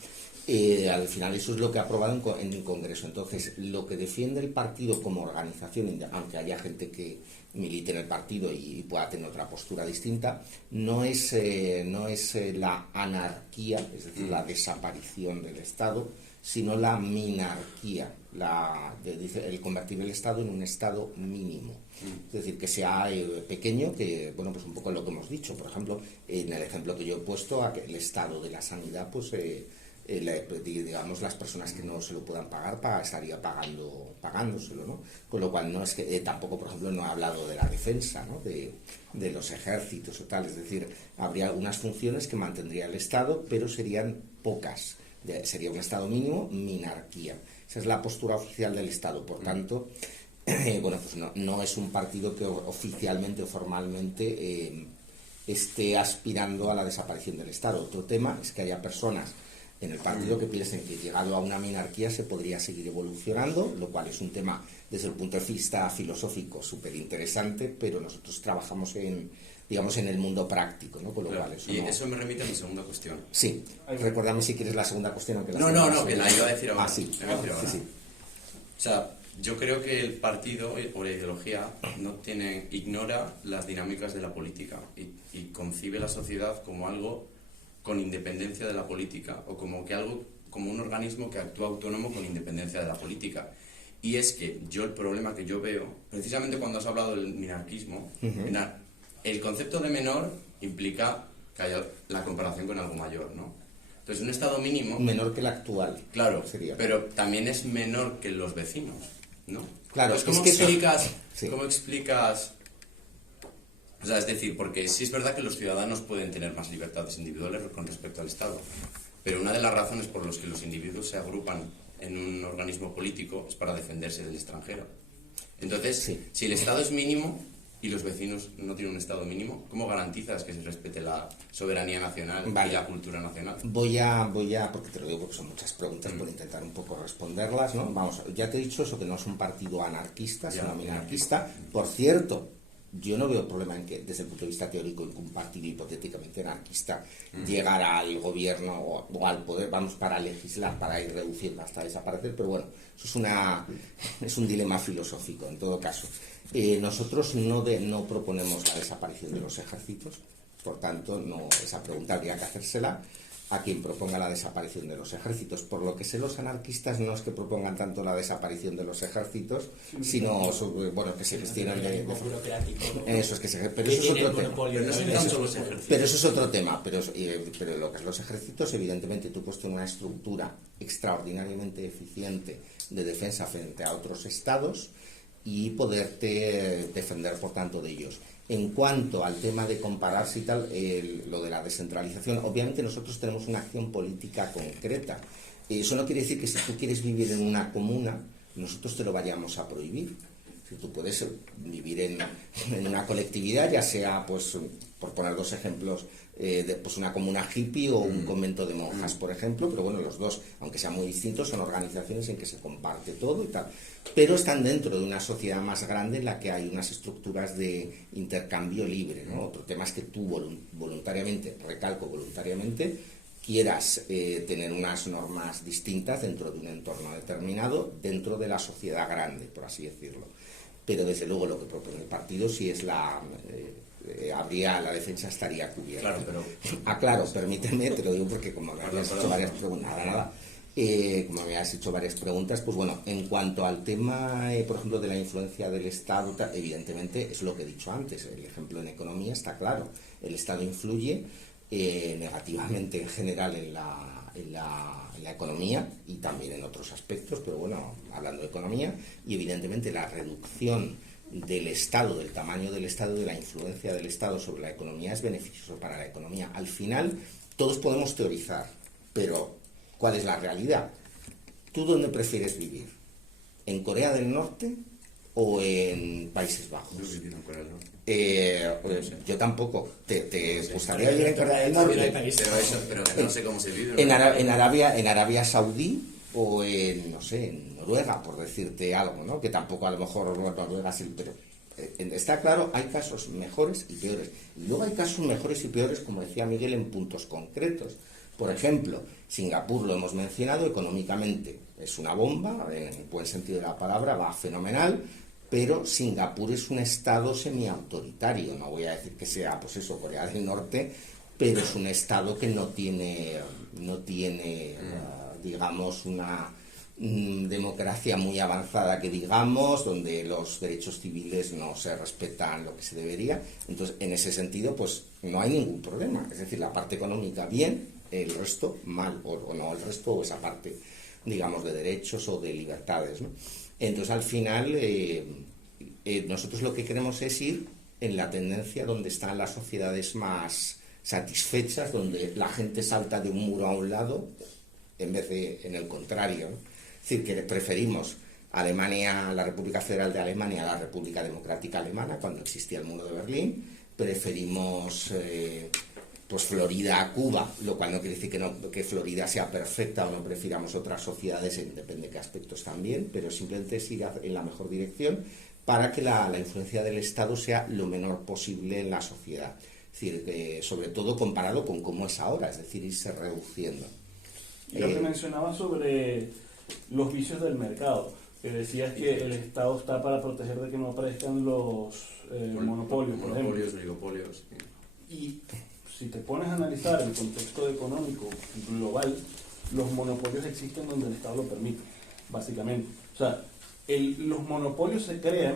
Al final eso es lo que ha aprobado en el Congreso. Entonces, lo que defiende el partido como organización, aunque haya gente que milite en el partido y pueda tener otra postura distinta, no es la anarquía, es decir, la desaparición del Estado, sino la minarquía, el convertir el Estado en un Estado mínimo. Es decir, que sea pequeño, que, bueno, pues un poco lo que hemos dicho. Por ejemplo, en el ejemplo que yo he puesto, el Estado de la sanidad, pues digamos, las personas que no se lo puedan pagar estaría pagándoselo, ¿no? Con lo cual no es que tampoco, por ejemplo, no he hablado de la defensa, ¿no? de los ejércitos o tal. Es decir, habría algunas funciones que mantendría el Estado, pero serían pocas. Sería un Estado mínimo, minarquía. Esa es la postura oficial del Estado. Por tanto, bueno, pues no es un partido que oficialmente o formalmente esté aspirando a la desaparición del Estado. Otro tema es que haya personas en el partido que piensen que llegado a una minarquía se podría seguir evolucionando, lo cual es un tema desde el punto de vista filosófico súper interesante, pero nosotros trabajamos en el mundo práctico, ¿no? Con lo cual eso me remite a mi segunda cuestión. Sí, recuérdame si quieres la segunda cuestión. Que la iba a decir ahora. Sí. Sí. O sea, yo creo que el partido o la ideología ignora las dinámicas de la política y concibe la sociedad como algo con independencia de la política o como un organismo que actúa autónomo con independencia de la política. Y es que el problema que yo veo, precisamente cuando has hablado del minarquismo, el concepto de menor implica que haya la comparación con algo mayor, ¿no? Entonces, un Estado mínimo... Menor que el actual. Claro, sería. Pero también es menor que los vecinos, ¿no? Claro, entonces, ¿cómo explicas...? O sea, es decir, porque sí es verdad que los ciudadanos pueden tener más libertades individuales con respecto al Estado, pero una de las razones por las que los individuos se agrupan en un organismo político es para defenderse del extranjero. Entonces, si el Estado es mínimo y los vecinos no tienen un Estado mínimo, ¿cómo garantizas que se respete la soberanía nacional y la cultura nacional? Voy a, porque te lo digo porque son muchas preguntas, por intentar un poco responderlas, ¿no? Vamos, ya te he dicho eso, que no es un partido anarquista, sino minarquista. Por cierto, yo no veo problema en que, desde el punto de vista teórico, en que un partido hipotéticamente anarquista llegara al gobierno o al poder, vamos, para legislar, para ir reduciendo hasta desaparecer, pero bueno, eso es un dilema filosófico, en todo caso. Nosotros no proponemos la desaparición de los ejércitos, por tanto, esa pregunta habría que hacérsela a quien proponga la desaparición de los ejércitos. Por lo que sé, los anarquistas no es que propongan tanto la desaparición de los ejércitos, sino que se gestionan de eso es que pero eso es otro tema. Pero eso es otro tema. Pero lo que es los ejércitos, evidentemente, tú puedes tener una estructura extraordinariamente eficiente de defensa frente a otros estados y poderte defender, por tanto, de ellos. En cuanto al tema de compararse y tal, lo de la descentralización, obviamente nosotros tenemos una acción política concreta. Eso no quiere decir que si tú quieres vivir en una comuna, nosotros te lo vayamos a prohibir. Si tú puedes vivir en una colectividad, ya sea, pues, por poner dos ejemplos, pues una comuna hippie o un convento de monjas, por ejemplo, pero bueno, los dos, aunque sean muy distintos, son organizaciones en que se comparte todo y tal, pero están dentro de una sociedad más grande en la que hay unas estructuras de intercambio libre, ¿no? Otro tema es que tú voluntariamente, quieras tener unas normas distintas dentro de un entorno determinado, dentro de la sociedad grande, por así decirlo. Pero desde luego lo que propone el partido sí es la defensa estaría cubierta. Claro, pero... claro, permíteme, te lo digo porque como me habías hecho varias preguntas, nada. Como me has hecho varias preguntas, pues bueno, en cuanto al tema, por ejemplo, de la influencia del Estado, evidentemente es lo que he dicho antes. El ejemplo en economía está claro. El Estado influye negativamente en general en la economía y también en otros aspectos, pero bueno, hablando de economía, y evidentemente la reducción del Estado, del tamaño del Estado, de la influencia del Estado sobre la economía es beneficioso para la economía. Al final, todos podemos teorizar, pero ¿cuál es la realidad? ¿Tú dónde prefieres vivir? ¿En Corea del Norte o en Países Bajos? Yo viví en Corea del Norte. Yo tampoco. ¿Te gustaría vivir en Corea del Norte? Pero no sé cómo se vive. En Arabia Saudí o en, no sé, en Noruega, por decirte algo, ¿no? Que tampoco a lo mejor Noruega sí, pero está claro, hay casos mejores y peores. Y luego hay casos mejores y peores, como decía Miguel, en puntos concretos. Por ejemplo, Singapur, lo hemos mencionado, económicamente es una bomba, en el buen sentido de la palabra, va fenomenal, pero Singapur es un estado semiautoritario. No voy a decir que sea, pues eso, Corea del Norte, pero es un estado que no tiene digamos, una democracia muy avanzada, que digamos, donde los derechos civiles no se respetan lo que se debería. Entonces, en ese sentido, pues no hay ningún problema. Es decir, la parte económica bien, el resto mal, o no el resto, o esa parte, digamos, de derechos o de libertades, ¿no? Entonces, al final, nosotros lo que queremos es ir en la tendencia donde están las sociedades más satisfechas, donde la gente salta de un muro a un lado, en vez de en el contrario, ¿no? Es decir, que preferimos Alemania, la República Federal de Alemania a la República Democrática Alemana, cuando existía el muro de Berlín. Preferimos pues Florida a Cuba, lo cual no quiere decir que Florida sea perfecta o no prefiramos otras sociedades, depende de qué aspectos también, pero simplemente es ir en la mejor dirección para que la influencia del Estado sea lo menor posible en la sociedad. Es decir, sobre todo comparado con cómo es ahora, es decir, irse reduciendo. Y lo que mencionaba sobre los vicios del mercado, que decías que el Estado está para proteger de que no aparezcan los monopolios, por ejemplo. Monopolios, oligopolios. Y si te pones a analizar el contexto económico global, los monopolios existen donde el Estado lo permite, básicamente. O sea, los monopolios se crean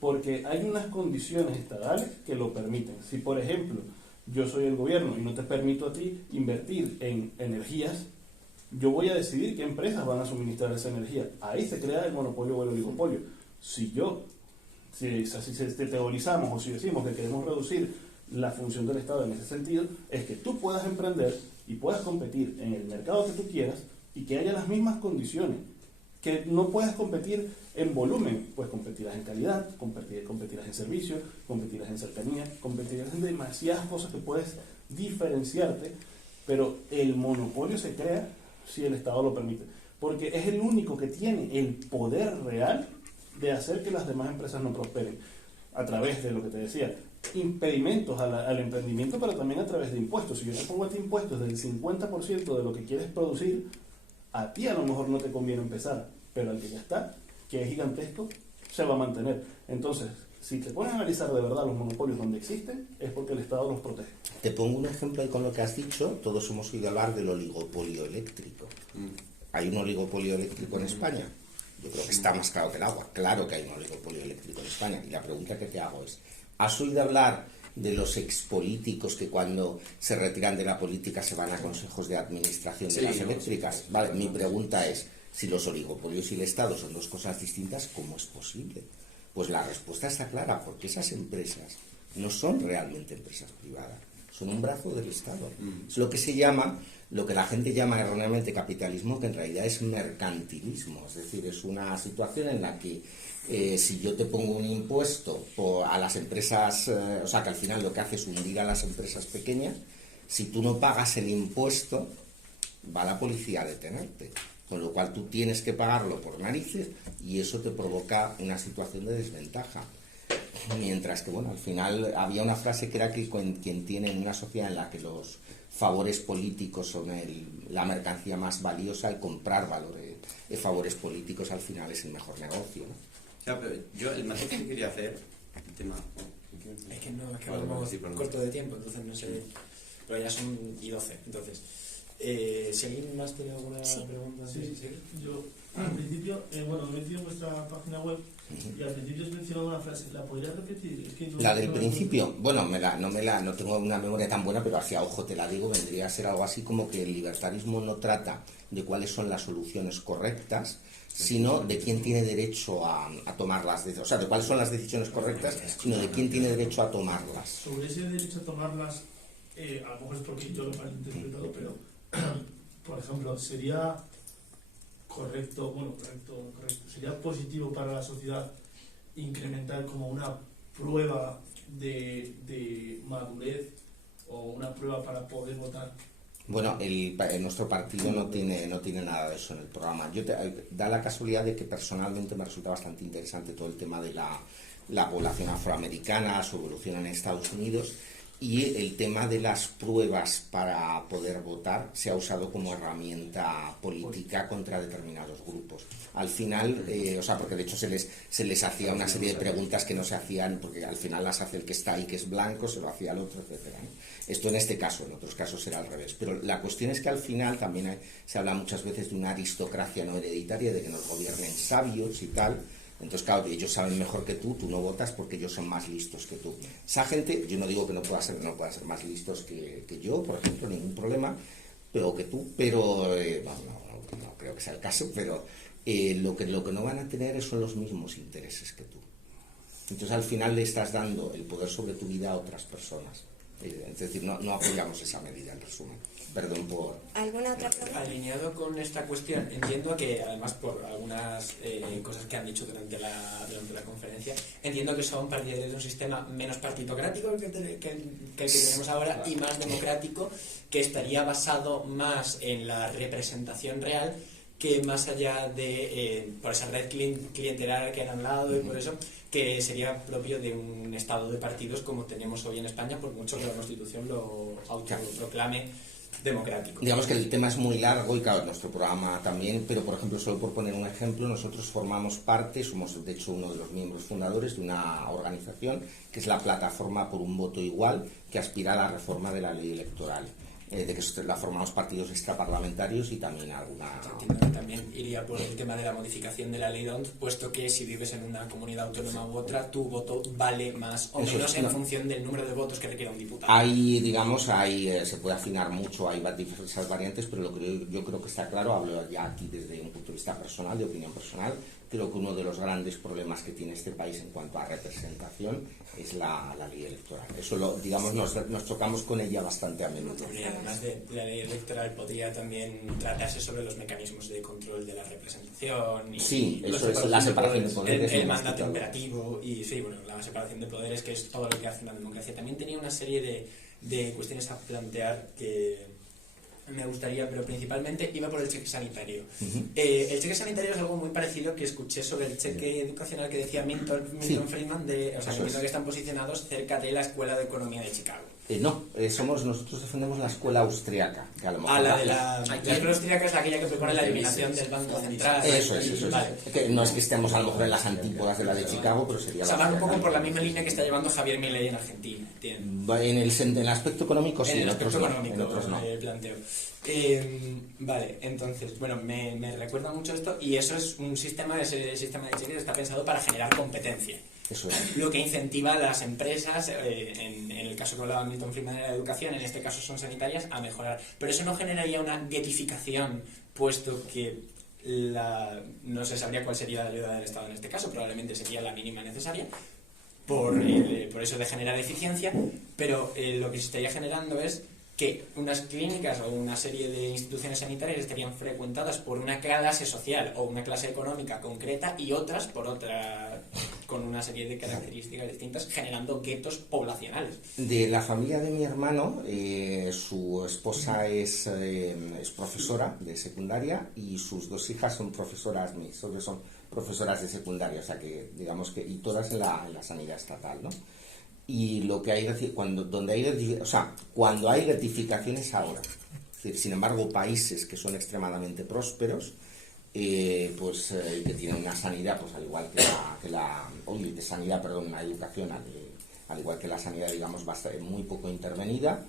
porque hay unas condiciones estatales que lo permiten. Si, por ejemplo, yo soy el gobierno y no te permito a ti invertir en energías, yo voy a decidir qué empresas van a suministrar esa energía. Ahí se crea el monopolio o el oligopolio. Si teorizamos o si decimos que queremos reducir la función del Estado en ese sentido, es que tú puedas emprender y puedas competir en el mercado que tú quieras y que haya las mismas condiciones. Que no puedas competir en volumen, pues competirás en calidad, competirás en servicio, competirás en cercanía, competirás en demasiadas cosas que puedes diferenciarte, pero el monopolio se crea si el Estado lo permite, porque es el único que tiene el poder real de hacer que las demás empresas no prosperen, a través de lo que te decía, impedimentos al emprendimiento, pero también a través de impuestos. Si yo te pongo a ti impuestos del 50% de lo que quieres producir, a ti a lo mejor no te conviene empezar, pero al que ya está, que es gigantesco, se va a mantener. Entonces, si te pones a analizar de verdad los monopolios donde existen, es porque el Estado los protege. Te pongo un ejemplo ahí con lo que has dicho. Todos hemos oído hablar del oligopolio eléctrico. ¿Hay un oligopolio eléctrico en España? Yo creo que está más claro que el agua. Claro que hay un oligopolio eléctrico en España. Y la pregunta que te hago es, ¿has oído hablar de los expolíticos que cuando se retiran de la política se van a consejos de administración de las eléctricas? Vale, mi pregunta es, si los oligopolios y el Estado son dos cosas distintas, ¿cómo es posible? Pues la respuesta está clara, porque esas empresas no son realmente empresas privadas, son un brazo del Estado. Es lo que se llama, lo que la gente llama erróneamente capitalismo, que en realidad es mercantilismo. Es decir, es una situación en la que si yo te pongo un impuesto a las empresas, o sea, que al final lo que hace es hundir a las empresas pequeñas, si tú no pagas el impuesto, va la policía a detenerte. Con lo cual tú tienes que pagarlo por narices y eso te provoca una situación de desventaja. Mientras que, bueno, al final había una frase que era que quien tiene en una sociedad en la que los favores políticos son la mercancía más valiosa, el comprar favores políticos al final es el mejor negocio, ¿no? O sea, pero yo el matiz que quería hacer, el tema... Es que vamos corto de tiempo, entonces no sé, pero ya son y 12, entonces... Si alguien más tiene alguna pregunta. Sí. Yo, al principio, me he metido en vuestra página web y al principio os mencionaba una frase. ¿La podrías repetir? Es que La del principio, bueno, no tengo una memoria tan buena, pero hacia ojo te la digo, vendría a ser algo así como que el libertarismo no trata de cuáles son las soluciones correctas, sino de quién tiene derecho a tomarlas, o sea, de cuáles son las decisiones correctas, sino de quién tiene derecho a tomarlas. Sobre ese derecho a tomarlas, a lo mejor es porque yo lo he malinterpretado, pero, por ejemplo, sería correcto, sería positivo para la sociedad incrementar como una prueba de madurez o una prueba para poder votar. Bueno, nuestro partido no tiene nada de eso en el programa. Da la casualidad de que personalmente me resulta bastante interesante todo el tema de la población afroamericana, su evolución en Estados Unidos, y el tema de las pruebas para poder votar se ha usado como herramienta política contra determinados grupos. Al final, porque de hecho se les hacía una serie de preguntas que no se hacían, porque al final las hace el que está ahí, que es blanco, se lo hacía el otro, etcétera, ¿no? Esto en este caso, en otros casos era al revés. Pero la cuestión es que al final también se habla muchas veces de una aristocracia no hereditaria, de que nos gobiernen sabios y tal. Entonces, claro, ellos saben mejor que tú no votas porque ellos son más listos que tú. Esa gente, yo no digo que no pueda ser más listos que yo, por ejemplo, ningún problema, pero que tú, pero no creo que sea el caso, pero lo que no van a tener son los mismos intereses que tú. Entonces, al final le estás dando el poder sobre tu vida a otras personas. Es decir, no apoyamos esa medida, en resumen. Perdón por... ¿Alguna otra pregunta? Alineado con esta cuestión, entiendo que, además, por algunas cosas que han dicho durante la conferencia, entiendo que son partidarios de un sistema menos partitocrático que el que tenemos ahora y más democrático, que estaría basado más en la representación real que más allá de por esa red clientelar que han hablado y por eso que sería propio de un estado de partidos como tenemos hoy en España, por mucho que la Constitución lo autoproclame democrático. Digamos que el tema es muy largo y claro, nuestro programa también, pero por ejemplo, solo por poner un ejemplo, nosotros formamos parte, somos de hecho uno de los miembros fundadores de una organización que es la Plataforma por un Voto Igual, que aspira a la reforma de la ley electoral. De que la formamos partidos extraparlamentarios y también alguna... Entiendo que también iría por el tema de la modificación de la ley DONT, puesto que si vives en una comunidad autónoma u otra, tu voto vale más o menos en función del número de votos que requiera un diputado. Se puede afinar mucho, hay diversas variantes, pero yo creo que está claro, hablo ya aquí desde un punto de vista personal, de opinión personal, creo que uno de los grandes problemas que tiene este país en cuanto a representación es la ley electoral. Eso nos chocamos con ella bastante a menudo. Y además de la ley electoral podría también tratarse sobre los mecanismos de control de la representación y sí, eso es la separación de poderes, el mandato imperativo y sí, bueno, la separación de poderes, que es todo lo que hace una democracia. También tenía una serie de cuestiones a plantear que me gustaría, pero principalmente iba por el cheque sanitario. El cheque sanitario es algo muy parecido que escuché sobre el cheque educacional que decía Milton Friedman, que entiendo que están posicionados cerca de la Escuela de Economía de Chicago. Nosotros defendemos la escuela austriaca. Que a lo mejor la escuela austriaca es aquella que propone la eliminación del Banco Central. Eso es. Vale. Que no es que estemos a lo mejor en las antípodas de la de Chicago, pero sería la... van un poco por la misma línea que está llevando Javier Milei en Argentina. En el aspecto económico sí, en otros no. Planteo. Vale, entonces, bueno, me recuerda mucho esto y eso es un sistema, ese sistema de cheques está pensado para generar competencia. Eso es. Lo que incentiva a las empresas, en el caso que hablaba Milton Friedman de la educación, en este caso son sanitarias, a mejorar. Pero eso no generaría una guetificación, puesto que no se sabría cuál sería la ayuda del Estado en este caso, probablemente sería la mínima necesaria, por eso de generar eficiencia, pero lo que se estaría generando es que unas clínicas o una serie de instituciones sanitarias estarían frecuentadas por una clase social o una clase económica concreta y otras por otra, con una serie de características distintas, generando guetos poblacionales. De la familia de mi hermano, su esposa es profesora de secundaria y sus dos hijas son profesoras de secundaria, o sea que digamos que y todas en la sanidad estatal, ¿no? Y lo que hay cuando hay gratificaciones ahora, es decir, sin embargo países que son extremadamente prósperos que tienen una sanidad pues al igual una educación al igual que la sanidad, digamos, muy poco intervenida,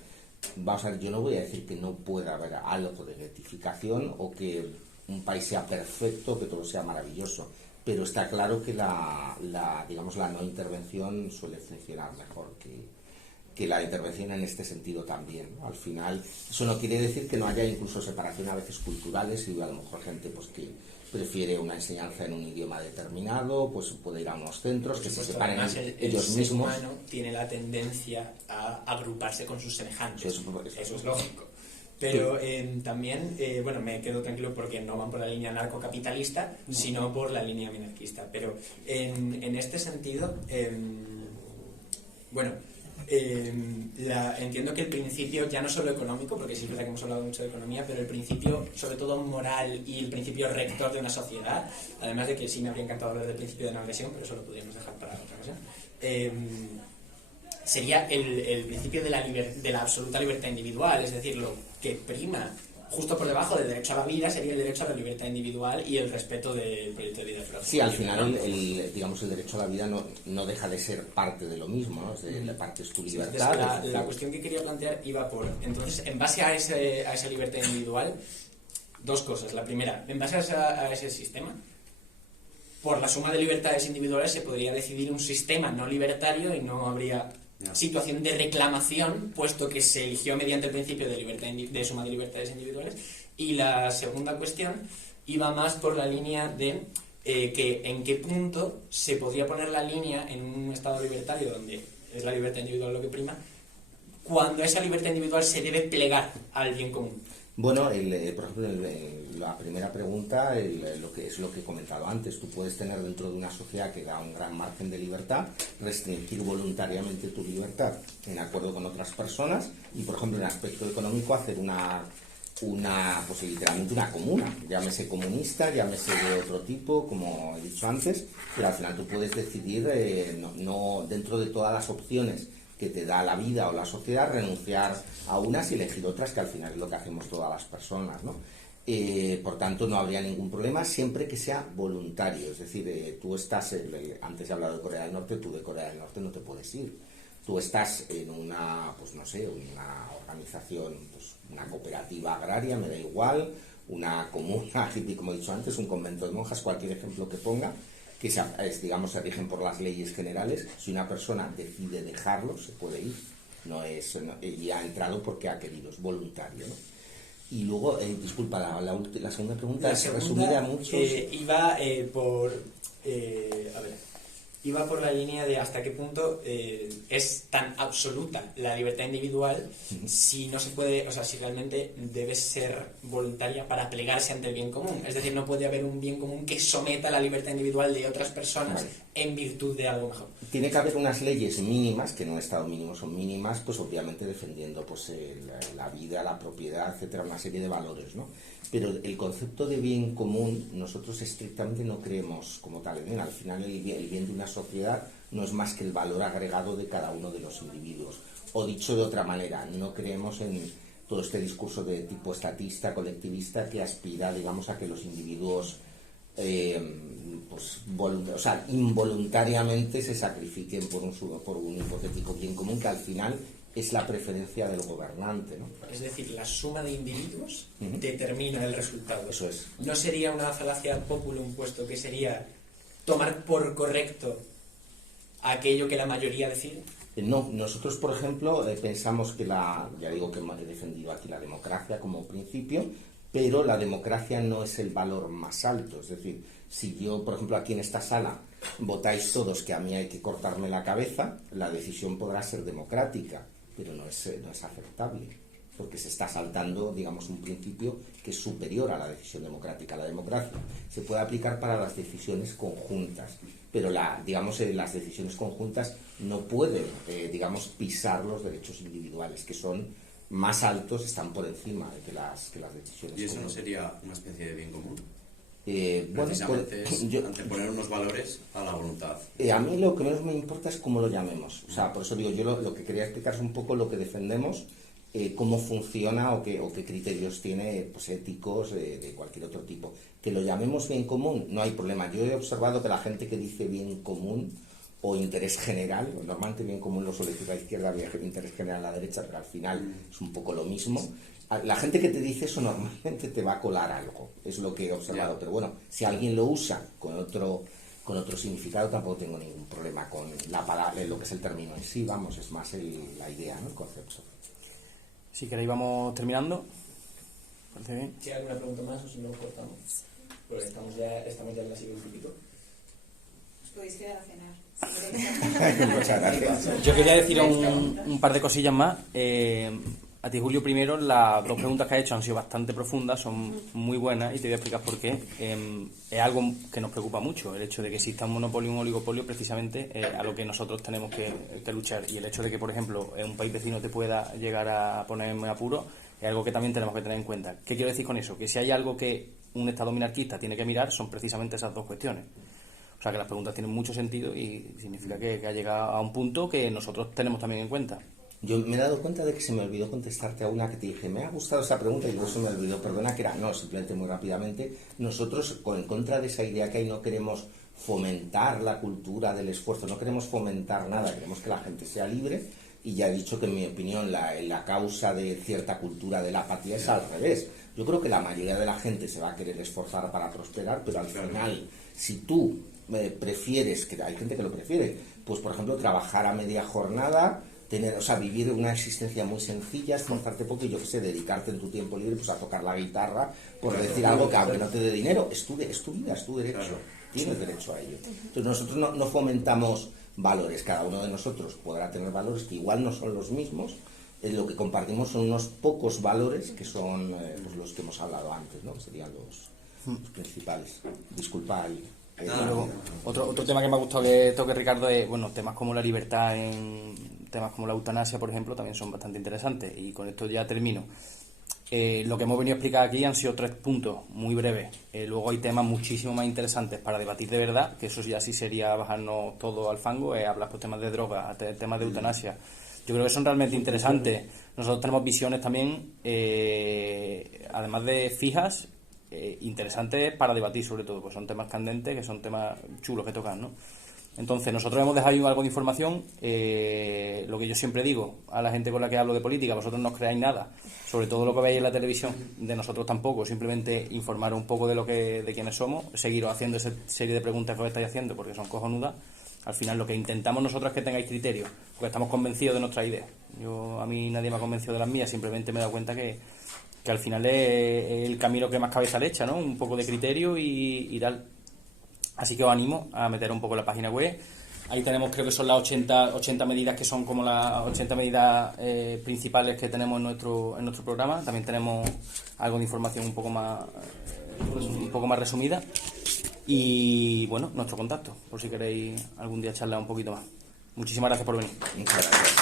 vamos a ver, yo no voy a decir que no pueda haber algo de rectificación o que un país sea perfecto, que todo sea maravilloso, pero está claro que digamos, la no intervención suele funcionar mejor que la intervención en este sentido también, ¿no? Al final, eso no quiere decir que no haya incluso separación a veces culturales, y a lo mejor gente pues que prefiere una enseñanza en un idioma determinado, pues puede ir a unos centros que se separen ellos el mismos. ser humano tiene la tendencia a agruparse con sus semejantes. Eso es lógico. Pero también, bueno, me quedo tranquilo porque no van por la línea narcocapitalista, sino por la línea minarquista. Pero en este sentido, bueno, entiendo que el principio, ya no solo económico, porque sí es verdad que hemos hablado mucho de economía, pero el principio, sobre todo moral y el principio rector de una sociedad, además de que sí me habría encantado hablar del principio de no agresión, pero eso lo podríamos dejar para otra ocasión, sería el principio de la absoluta libertad individual, es decir, lo que prima justo por debajo del derecho a la vida sería el derecho a la libertad individual y el respeto del proyecto de vida. Sí, al final digamos, el derecho a la vida no deja de ser parte de lo mismo, ¿no? La parte es tu libertad. La cuestión que quería plantear iba por, entonces, en base a esa libertad individual, dos cosas. La primera, en base a ese sistema, por la suma de libertades individuales se podría decidir un sistema no libertario y no habría situación de reclamación, puesto que se eligió mediante el principio de suma de libertades individuales. Y la segunda cuestión iba más por la línea de que en qué punto se podría poner la línea en un estado libertario donde es la libertad individual lo que prima, cuando esa libertad individual se debe plegar al bien común. Bueno, por ejemplo, la primera pregunta, lo que he comentado antes, tú puedes tener dentro de una sociedad que da un gran margen de libertad, restringir voluntariamente tu libertad en acuerdo con otras personas y, por ejemplo, en aspecto económico, hacer pues literalmente una comuna, llámese comunista, llámese de otro tipo, como he dicho antes, pero al final tú puedes decidir, no dentro de todas las opciones que te da la vida o la sociedad, renunciar a unas y elegir otras, que al final es lo que hacemos todas las personas, ¿no? Por tanto, no habría ningún problema siempre que sea voluntario. Es decir, tú estás, antes he hablado de Corea del Norte, tú de Corea del Norte no te puedes ir. Tú estás en una, pues no sé, una organización, pues una cooperativa agraria, me da igual, una comuna, hippie, como he dicho antes, un convento de monjas, cualquier ejemplo que ponga, que digamos, se rigen por las leyes generales. Si una persona decide dejarlo, se puede ir. Y ha entrado porque ha querido, es voluntario, ¿no? Y luego, disculpa, la segunda pregunta es resumida a muchos. Iba por la línea de hasta qué punto es tan absoluta la libertad individual si no se puede, o sea, si realmente debe ser voluntaria para plegarse ante el bien común. Es decir, no puede haber un bien común que someta la libertad individual de otras personas en virtud de algo mejor. Tiene que haber unas leyes mínimas, que no he estado mínimos, son mínimas, pues obviamente defendiendo pues la vida, la propiedad, etcétera, una serie de valores, ¿no? Pero el concepto de bien común nosotros estrictamente no creemos como tal. Al final el bien de una sociedad no es más que el valor agregado de cada uno de los individuos. O dicho de otra manera, no creemos en todo este discurso de tipo estatista, colectivista, que aspira, digamos, a que los individuos involuntariamente se sacrifiquen por un hipotético bien común que al final es la preferencia del gobernante, ¿no? Es decir, la suma de individuos determina el resultado. Eso es. No sería una falacia populum, puesto que sería tomar por correcto aquello que la mayoría decide. No, nosotros, por ejemplo, pensamos que ya digo que he defendido aquí la democracia como principio, pero la democracia no es el valor más alto. Es decir, si yo, por ejemplo, aquí en esta sala votáis todos que a mí hay que cortarme la cabeza, la decisión podrá ser democrática, pero no es aceptable, porque se está saltando, digamos, un principio que es superior a la decisión democrática. La democracia se puede aplicar para las decisiones conjuntas, pero las decisiones conjuntas no pueden, pisar los derechos individuales, que son más altos, están por encima de que las decisiones. ¿Y eso no sería una especie de bien común? Precisamente anteponer unos valores a la voluntad. A mí lo que menos me importa es cómo lo llamemos. O sea, por eso digo, yo lo que quería explicar es un poco lo que defendemos, cómo funciona o qué criterios tiene, pues, éticos de cualquier otro tipo. Que lo llamemos bien común, no hay problema. Yo he observado que la gente que dice bien común o interés general. Normalmente bien común lo suele decir la izquierda, había interés general a la derecha, pero al final es un poco lo mismo. La gente que te dice eso normalmente te va a colar algo, es lo que he observado. Pero bueno, si alguien lo usa con otro significado, tampoco tengo ningún problema con la palabra, lo que es el término en sí, vamos, es más la idea, ¿no? El concepto. Si queréis vamos terminando. ¿Parece bien? ¿Hay alguna pregunta más o si no cortamos? Porque estamos ya en las 7 y pico. Os podéis quedar a cenar. Muchas gracias. Yo quería decir un par de cosillas más. A ti, Julio, primero, las dos preguntas que has hecho han sido bastante profundas, son muy buenas y te voy a explicar por qué. Es algo que nos preocupa mucho, el hecho de que exista un monopolio, un oligopolio, precisamente a lo que nosotros tenemos que luchar. Y el hecho de que, por ejemplo, un país vecino te pueda llegar a poner en apuro es algo que también tenemos que tener en cuenta. ¿Qué quiero decir con eso? Que si hay algo que un Estado minarquista tiene que mirar son precisamente esas dos cuestiones. O sea, que las preguntas tienen mucho sentido y significa que ha llegado a un punto que nosotros tenemos también en cuenta. Yo me he dado cuenta de que se me olvidó contestarte a una que te dije, me ha gustado esa pregunta y luego se me olvidó, perdona, que era, no, simplemente muy rápidamente, nosotros en contra de esa idea que hay no queremos fomentar la cultura del esfuerzo, no queremos fomentar nada, queremos que la gente sea libre y ya he dicho que en mi opinión la causa de cierta cultura de la apatía es al revés. Yo creo que la mayoría de la gente se va a querer esforzar para prosperar, pero al final, si tú prefieres, que hay gente que lo prefiere, pues por ejemplo trabajar a media jornada, vivir una existencia muy sencilla, esforzarte poco y yo qué sé, dedicarte en tu tiempo libre pues a tocar la guitarra, por decir algo que aunque no te dé dinero, es tu vida, es tu derecho, tienes derecho a ello. Entonces nosotros no fomentamos valores, cada uno de nosotros podrá tener valores que igual no son los mismos, lo que compartimos son unos pocos valores que son pues los que hemos hablado antes, ¿no? Que serían los principales. Disculpa ahí. Y luego, otro tema que me ha gustado que toque Ricardo es, bueno, temas como la libertad, temas como la eutanasia, por ejemplo, también son bastante interesantes. Y con esto ya termino. Lo que hemos venido a explicar aquí han sido 3 puntos muy breves. Luego hay temas muchísimo más interesantes para debatir de verdad, que eso ya sí sería bajarnos todo al fango, hablar por temas de droga, temas de eutanasia. Yo creo que son realmente interesantes. Nosotros tenemos visiones también, además de fijas, interesantes para debatir sobre todo, pues son temas candentes, que son temas chulos que tocan, ¿no? Entonces nosotros hemos dejado ahí algo de información, lo que yo siempre digo a la gente con la que hablo de política, vosotros no os creáis nada, sobre todo lo que veis en la televisión, de nosotros tampoco, simplemente informar un poco de quiénes somos, seguiros haciendo esa serie de preguntas que os estáis haciendo porque son cojonudas. Al final lo que intentamos nosotros es que tengáis criterio, porque estamos convencidos de nuestras ideas. A mí nadie me ha convencido de las mías, simplemente me he dado cuenta que al final es el camino que más cabeza le echa, ¿no? Un poco de criterio y tal. Así que os animo a meter un poco la página web. Ahí tenemos, creo que son las 80 medidas que son como las 80 medidas principales que tenemos en nuestro programa. También tenemos algo de información un poco más resumida. Y bueno, nuestro contacto, por si queréis algún día charlar un poquito más. Muchísimas gracias por venir. Muchas gracias.